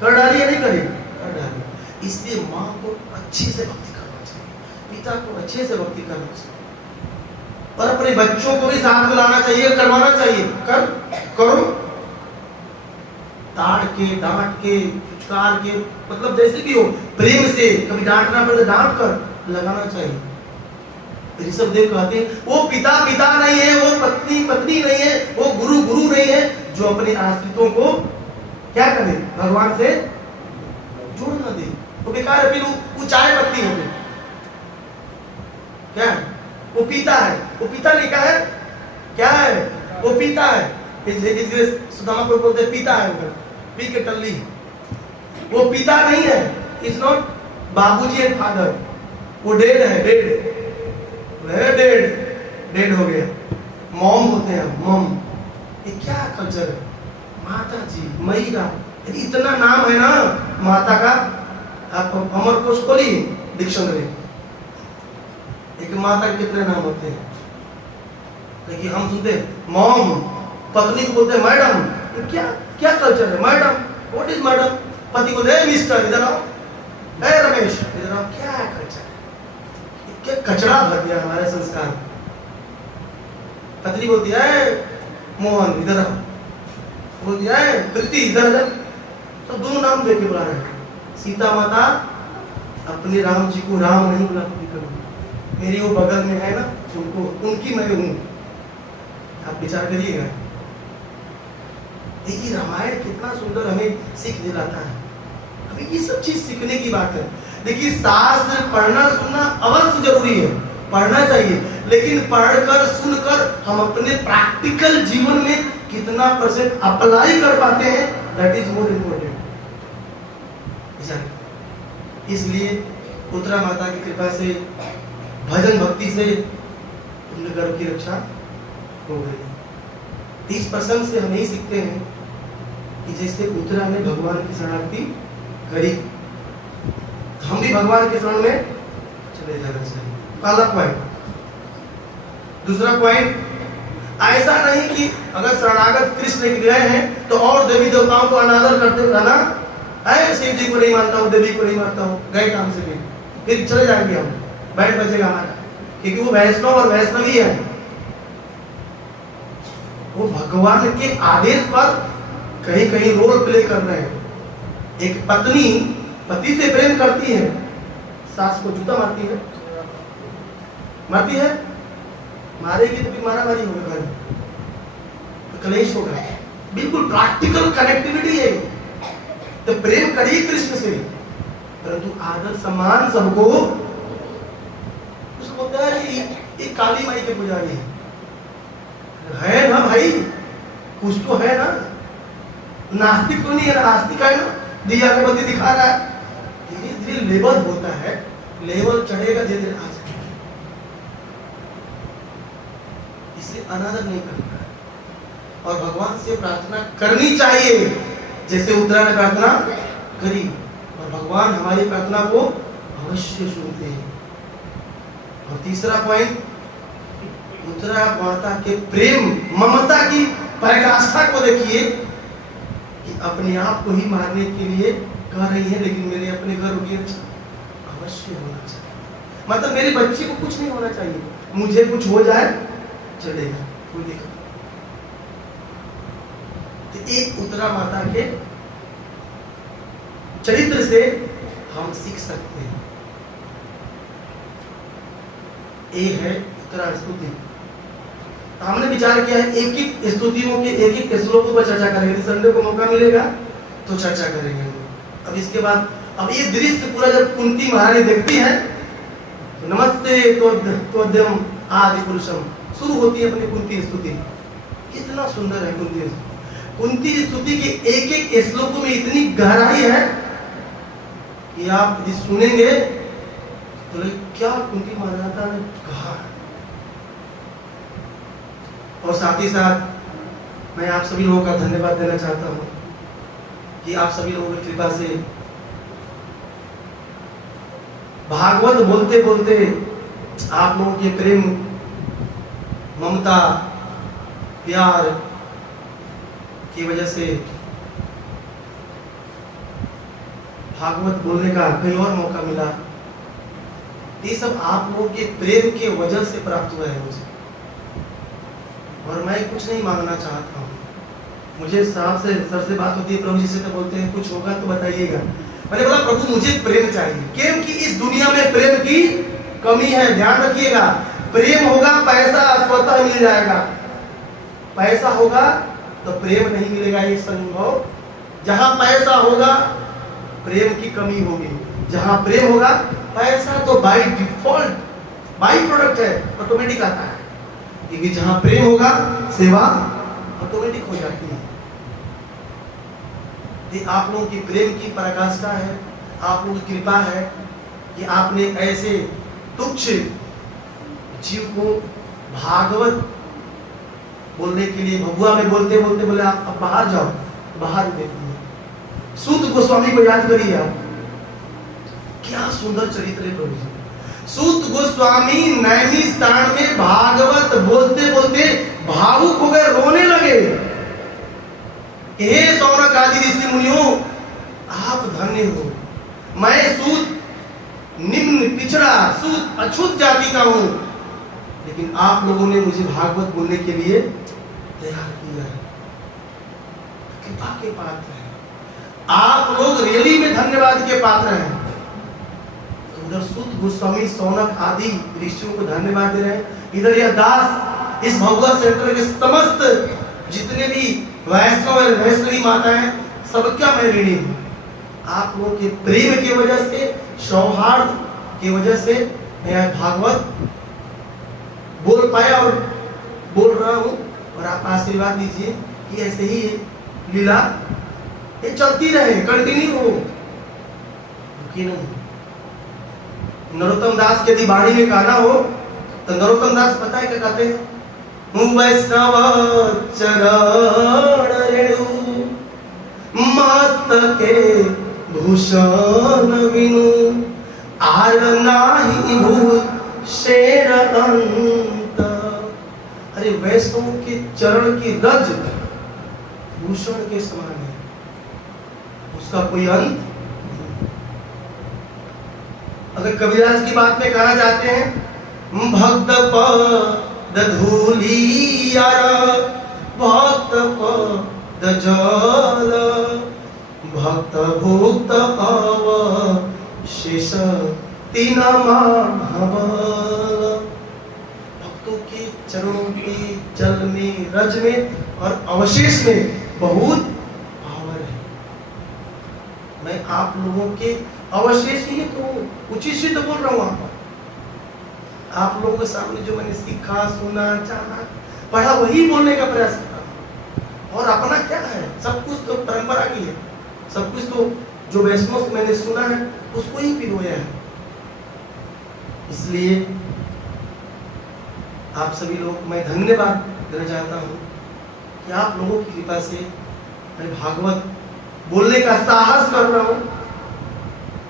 कर डाली या नहीं करी? कर डाली। इसलिए माँ को अच्छे से भक्ति करना चाहिए, पिता को अच्छे से भक्ति करना चाहिए, और अपने बच्चों को भी साथ में लाना चाहिए, करवाना चाहिए। करो, ताड़ के, डांट के, फुचकार के, मतलब जैसे भी हो, प्रेम से, कभी डांटना पड़े डांट कर लगाना चाहिए। ऋषभदेव कहते हैं वो पिता पिता नहीं है, वो पत्नी पत्नी नहीं है, वो गुरु गुरु नहीं है, जो अपने आश्रितों को क्या करे, भगवान से जोड़ ना दे, वो बेकार है। फिर वो चाय पत्ती हो गई, क्या है? वो पीता है, वो पीता नहीं क्या है, क्या है? वो पीता है। सुदामा को बोलते हैं पीता है, पी के टल्ली, वो पिता नहीं है, इज नॉट बाबूजी एंड फादर, वो डेड है, डेड हो गया। मॉम होते हैं, मॉम। ये क्या कल्चर है? माता जी, मैया, इतना नाम है ना माता का। आप अमरकोश खोलिए डिक्शनरी, एक माता के कितने नाम होते हैं, लेकिन हम सुनते हैं मॉम, पत्नी को बोलते हैं मैडम। क्या क्या कल्चर है? Madam, what is madam? पति को दे मिस्टर, इधर आओ, ए रमेश इधर आओ। क्या कल्चर है? क्या कचरा भर दिया हमारे संस्कार। पत्नी बोलती है मोहन इधर आओ, बोलती है प्रीति इधर जा, तो दोनों नाम देके बुला रहे हैं। सीता माता अपने राम जी को राम नहीं बुलाती, करो मेरी वो बगल में है ना, उनको उनकी मैं हूं। आप विचार करिएगा, देखिए रामायण कितना सुंदर हमें सीख दिलाता है। हमें ये सब चीज सीखने की बात है। देखिए शास्त्र पढ़ना सुनना अवश्य जरूरी है, पढ़ना चाहिए, लेकिन पढ़कर सुनकर हम अपने प्रैक्टिकल जीवन में कितना % अप्लाई कर पाते हैं, दैट इज मोर इम्पोर्टेंट। इसलिए उत्तरा माता की कृपा से, भजन भक्ति से उनके गर्भ की रक्षा हो गई। इस प्रसंग से हम यही सीखते हैं कि जैसे उत्तरा ने भगवान की शरणागति करी, हम भी भगवान के शरण में चले जाना चाहिए। पहला पॉइंट। दूसरा पॉइंट, ऐसा नहीं कि अगर शरणागत कृष्ण गए हैं तो और देवी देवताओं को अनादर करते रहना, शिव जी को नहीं मानता हूँ, देवी को नहीं मानता हूँ, गए काम से भी फिर चले जाएंगे हम, बैठ बचेगा हमारा, क्योंकि वो वैष्णव और वैष्णवी है। वो भगवान के आदेश पर कहीं कहीं रोल प्ले कर रहे हैं। एक पत्नी पति से प्रेम करती है, सास को जूता मारती है, मारेगी तो फिर मारामारी होगा, घर तो कलेश होगा। बिल्कुल प्रैक्टिकल कनेक्टिविटी है। तो प्रेम करिए कृष्ण से, परंतु आदर सम्मान सबको। उसको बोलता है ये काली माई के पुजारी है ना भाई, कुछ तो है ना, नास्तिक तो नहीं है, नास्तिक है ना, दिया के बत्ती दिखा रहा है। धीरे धीरे लेवल होता है, लेवल चढ़ेगा धीरे धीरे आ जाएगा। इसलिए अनादर नहीं करना है और भगवान से प्रार्थना करनी चाहिए, जैसे उत्तरा ने प्रार्थना करी, और भगवान हमारी प्रार्थना को अवश्य सुनते हैं। और तीसरा पॉइंट, उत्तरा माता के प्रेम ममता की पराकाष्ठा को देखिए कि अपने आप को ही मारने के लिए कह रही है, लेकिन मेरे अपने घर की अवश्य होना चाहिए। मतलब मेरे बच्चे को कुछ नहीं होना चाहिए, मुझे कुछ हो जाए चलेगा, कोई दिक्कत। तो एक उत्तरा माता के चरित्र से हम सीख सकते हैं। एक है उत्तरा स्तुति। हमने विचार किया है एक एक स्तुतियों के एक एक श्लोकों पर चर्चा करेंगे, संडे को मौका मिलेगा तो चर्चा करेंगे। अब इसके बाद अब ये दृश्य पूरा जब कुंती महारानी देखती है तो नमस्ते त्वद्यम आदि पुरुषम शुरू होती है अपनी कुंती स्तुति। कितना सुंदर है कुंती स्तुति। कुंती स्तुति के एक एक श्लोकों में इतनी गहराई है कि आप यदि सुनेंगे तो क्या कुंती माता ने कहा। और साथ ही साथ मैं आप सभी लोगों का धन्यवाद देना चाहता हूँ कि आप सभी लोगों की कृपा से भागवत बोलते बोलते आप लोगों के प्रेम, ममता, प्यार की वजह से भागवत बोलने का कई और मौका मिला। ये सब आप लोगों के प्रेम के वजह से प्राप्त हुआ है मुझे। और मैं कुछ नहीं मांगना चाहता हूँ। मुझे साहब से सर से बात होती है, प्रभु जी से तो बोलते हैं कुछ होगा तो बताइएगा। मैंने बोला प्रभु मुझे प्रेम चाहिए, क्योंकि इस दुनिया में प्रेम की कमी है। ध्यान रखिएगा, प्रेम होगा पैसा स्वतः मिल जाएगा, पैसा होगा तो प्रेम नहीं मिलेगा, ये संभव। जहां पैसा होगा प्रेम की कमी होगी, जहां प्रेम होगा पैसा तो बाय डिफॉल्ट बाय प्रोडक्ट है, ऑटोमेटिक आता है। क्योंकि जहां प्रेम होगा सेवा ऑटोमेटिक हो जाती है। ये आप लोगों की प्रेम की पराकाष्ठा है, आप लोगों की कृपा है कि आपने ऐसे तुच्छ जीव को भागवत बोलने के लिए, भगवा में बोलते बोलते बोले आप बाहर जाओ, बाहर देखिए। सूत गोस्वामी को याद करिए आप, क्या सुंदर चरित्र है प्रभु जी। सूत गोस्वामी नैमिषारण्य में भागवत बोलते बोलते भावुक हो गए, रोने लगे। हे शौनक आदि ऋषि मुनियों, आप धन्य हो। मैं सूत निम्न पिछड़ा सूत अछूत जाति का हूं, लेकिन आप लोगों ने मुझे भागवत बोलने के लिए तैयार किया है। कृपा के पात्र हैं आप लोग, रियली में धन्यवाद के पात्र हैं। उधर सूत गोस्वामी शौनक आदि ऋषियों को धन्यवाद दे रहे हैं, इधर यह दास इस भगवा सेंटर के समस्त जितने भी वैष्णव वैष्णवी माता है सबका मैं ऋणी हूं। आप लोगों के प्रेम की वजह से, सौहार्द की वजह से मैं भागवत बोल पाया और बोल रहा हूं। और आप आशीर्वाद दीजिए कि ऐसे ही लीला ये चलती रहे, कंटिन्यू हो, रुकी नहीं। नरोत्तम दास के यदि वाणी में गाना हो तो नरोत्तम दास पता है क्या कहते हैं? वैष्णव चरण रेणु मस्तके भूषण विनु आर नाही भूषेर अंत। अरे वैष्णव के चरण की रज भूषण के समान है, उसका कोई अंत। अगर कबीरदास की बात में कहना चाहते हैं, भक्त पद धूलिया भक्त पद जल भक्त भुक्त अवशेष तीन महाबल। भक्तों के चरणों के जल में, रज में और अवशेष में बहुत पावर है। मैं आप लोगों के अवशेष ही तो उचित से तो बोल रहा हूँ। आप लोगों के सामने जो मैंने सीखा, सुना, जाना, पढ़ा वही बोलने का प्रयास करता। और अपना क्या है, सब कुछ तो परंपरा की है, सब कुछ तो जो वैष्णव से मैंने सुना है उसको ही पिरोया है। इसलिए आप सभी लोग मैं धन्यवाद देना चाहता हूँ कि आप लोगों की कृपा से मैं भागवत बोलने का साहस कर रहा हूँ।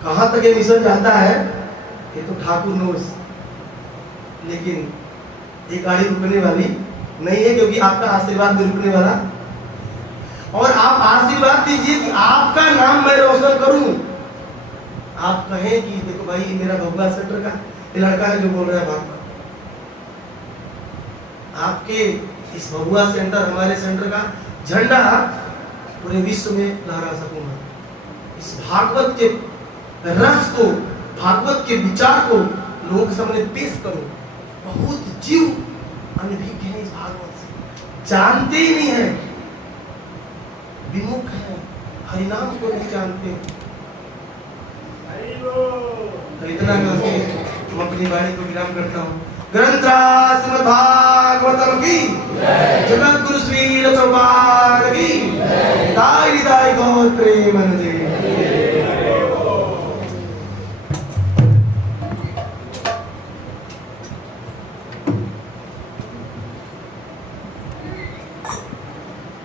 कहाँ तक ये मिशन जाता है ये तो ठाकुर नोस, लेकिन ये गाड़ी रुकने वाली नहीं है, क्योंकि आपका आशीर्वाद भी रुकने वाला। और आप आशीर्वाद दीजिए कि आपका नाम मैं रोशन करूं। आप कहें कि देखो भाई मेरा भगवा सेंटर का ये लड़का है जो बोल रहा है भागवत। आपके इस भगवा सेंटर, हमारे सेंटर का झंडा पूरे विश्व में लहरा सकूंगा। इस भागवत के रस को, भागवत के विचार को लोगों के सामने पेश करूं। बहुत जीव अनभिज्ञ है इस भागवत से, जानते ही नहीं है, विमुख है, हरिनाम को नहीं जानते। तो इतना अपनी वाणी को विराम करता हूँ। ग्रंथराज श्रीमद् भागवतम की जगत गुरु श्री प्रभुपाद की दाई गौर प्रेमानंद।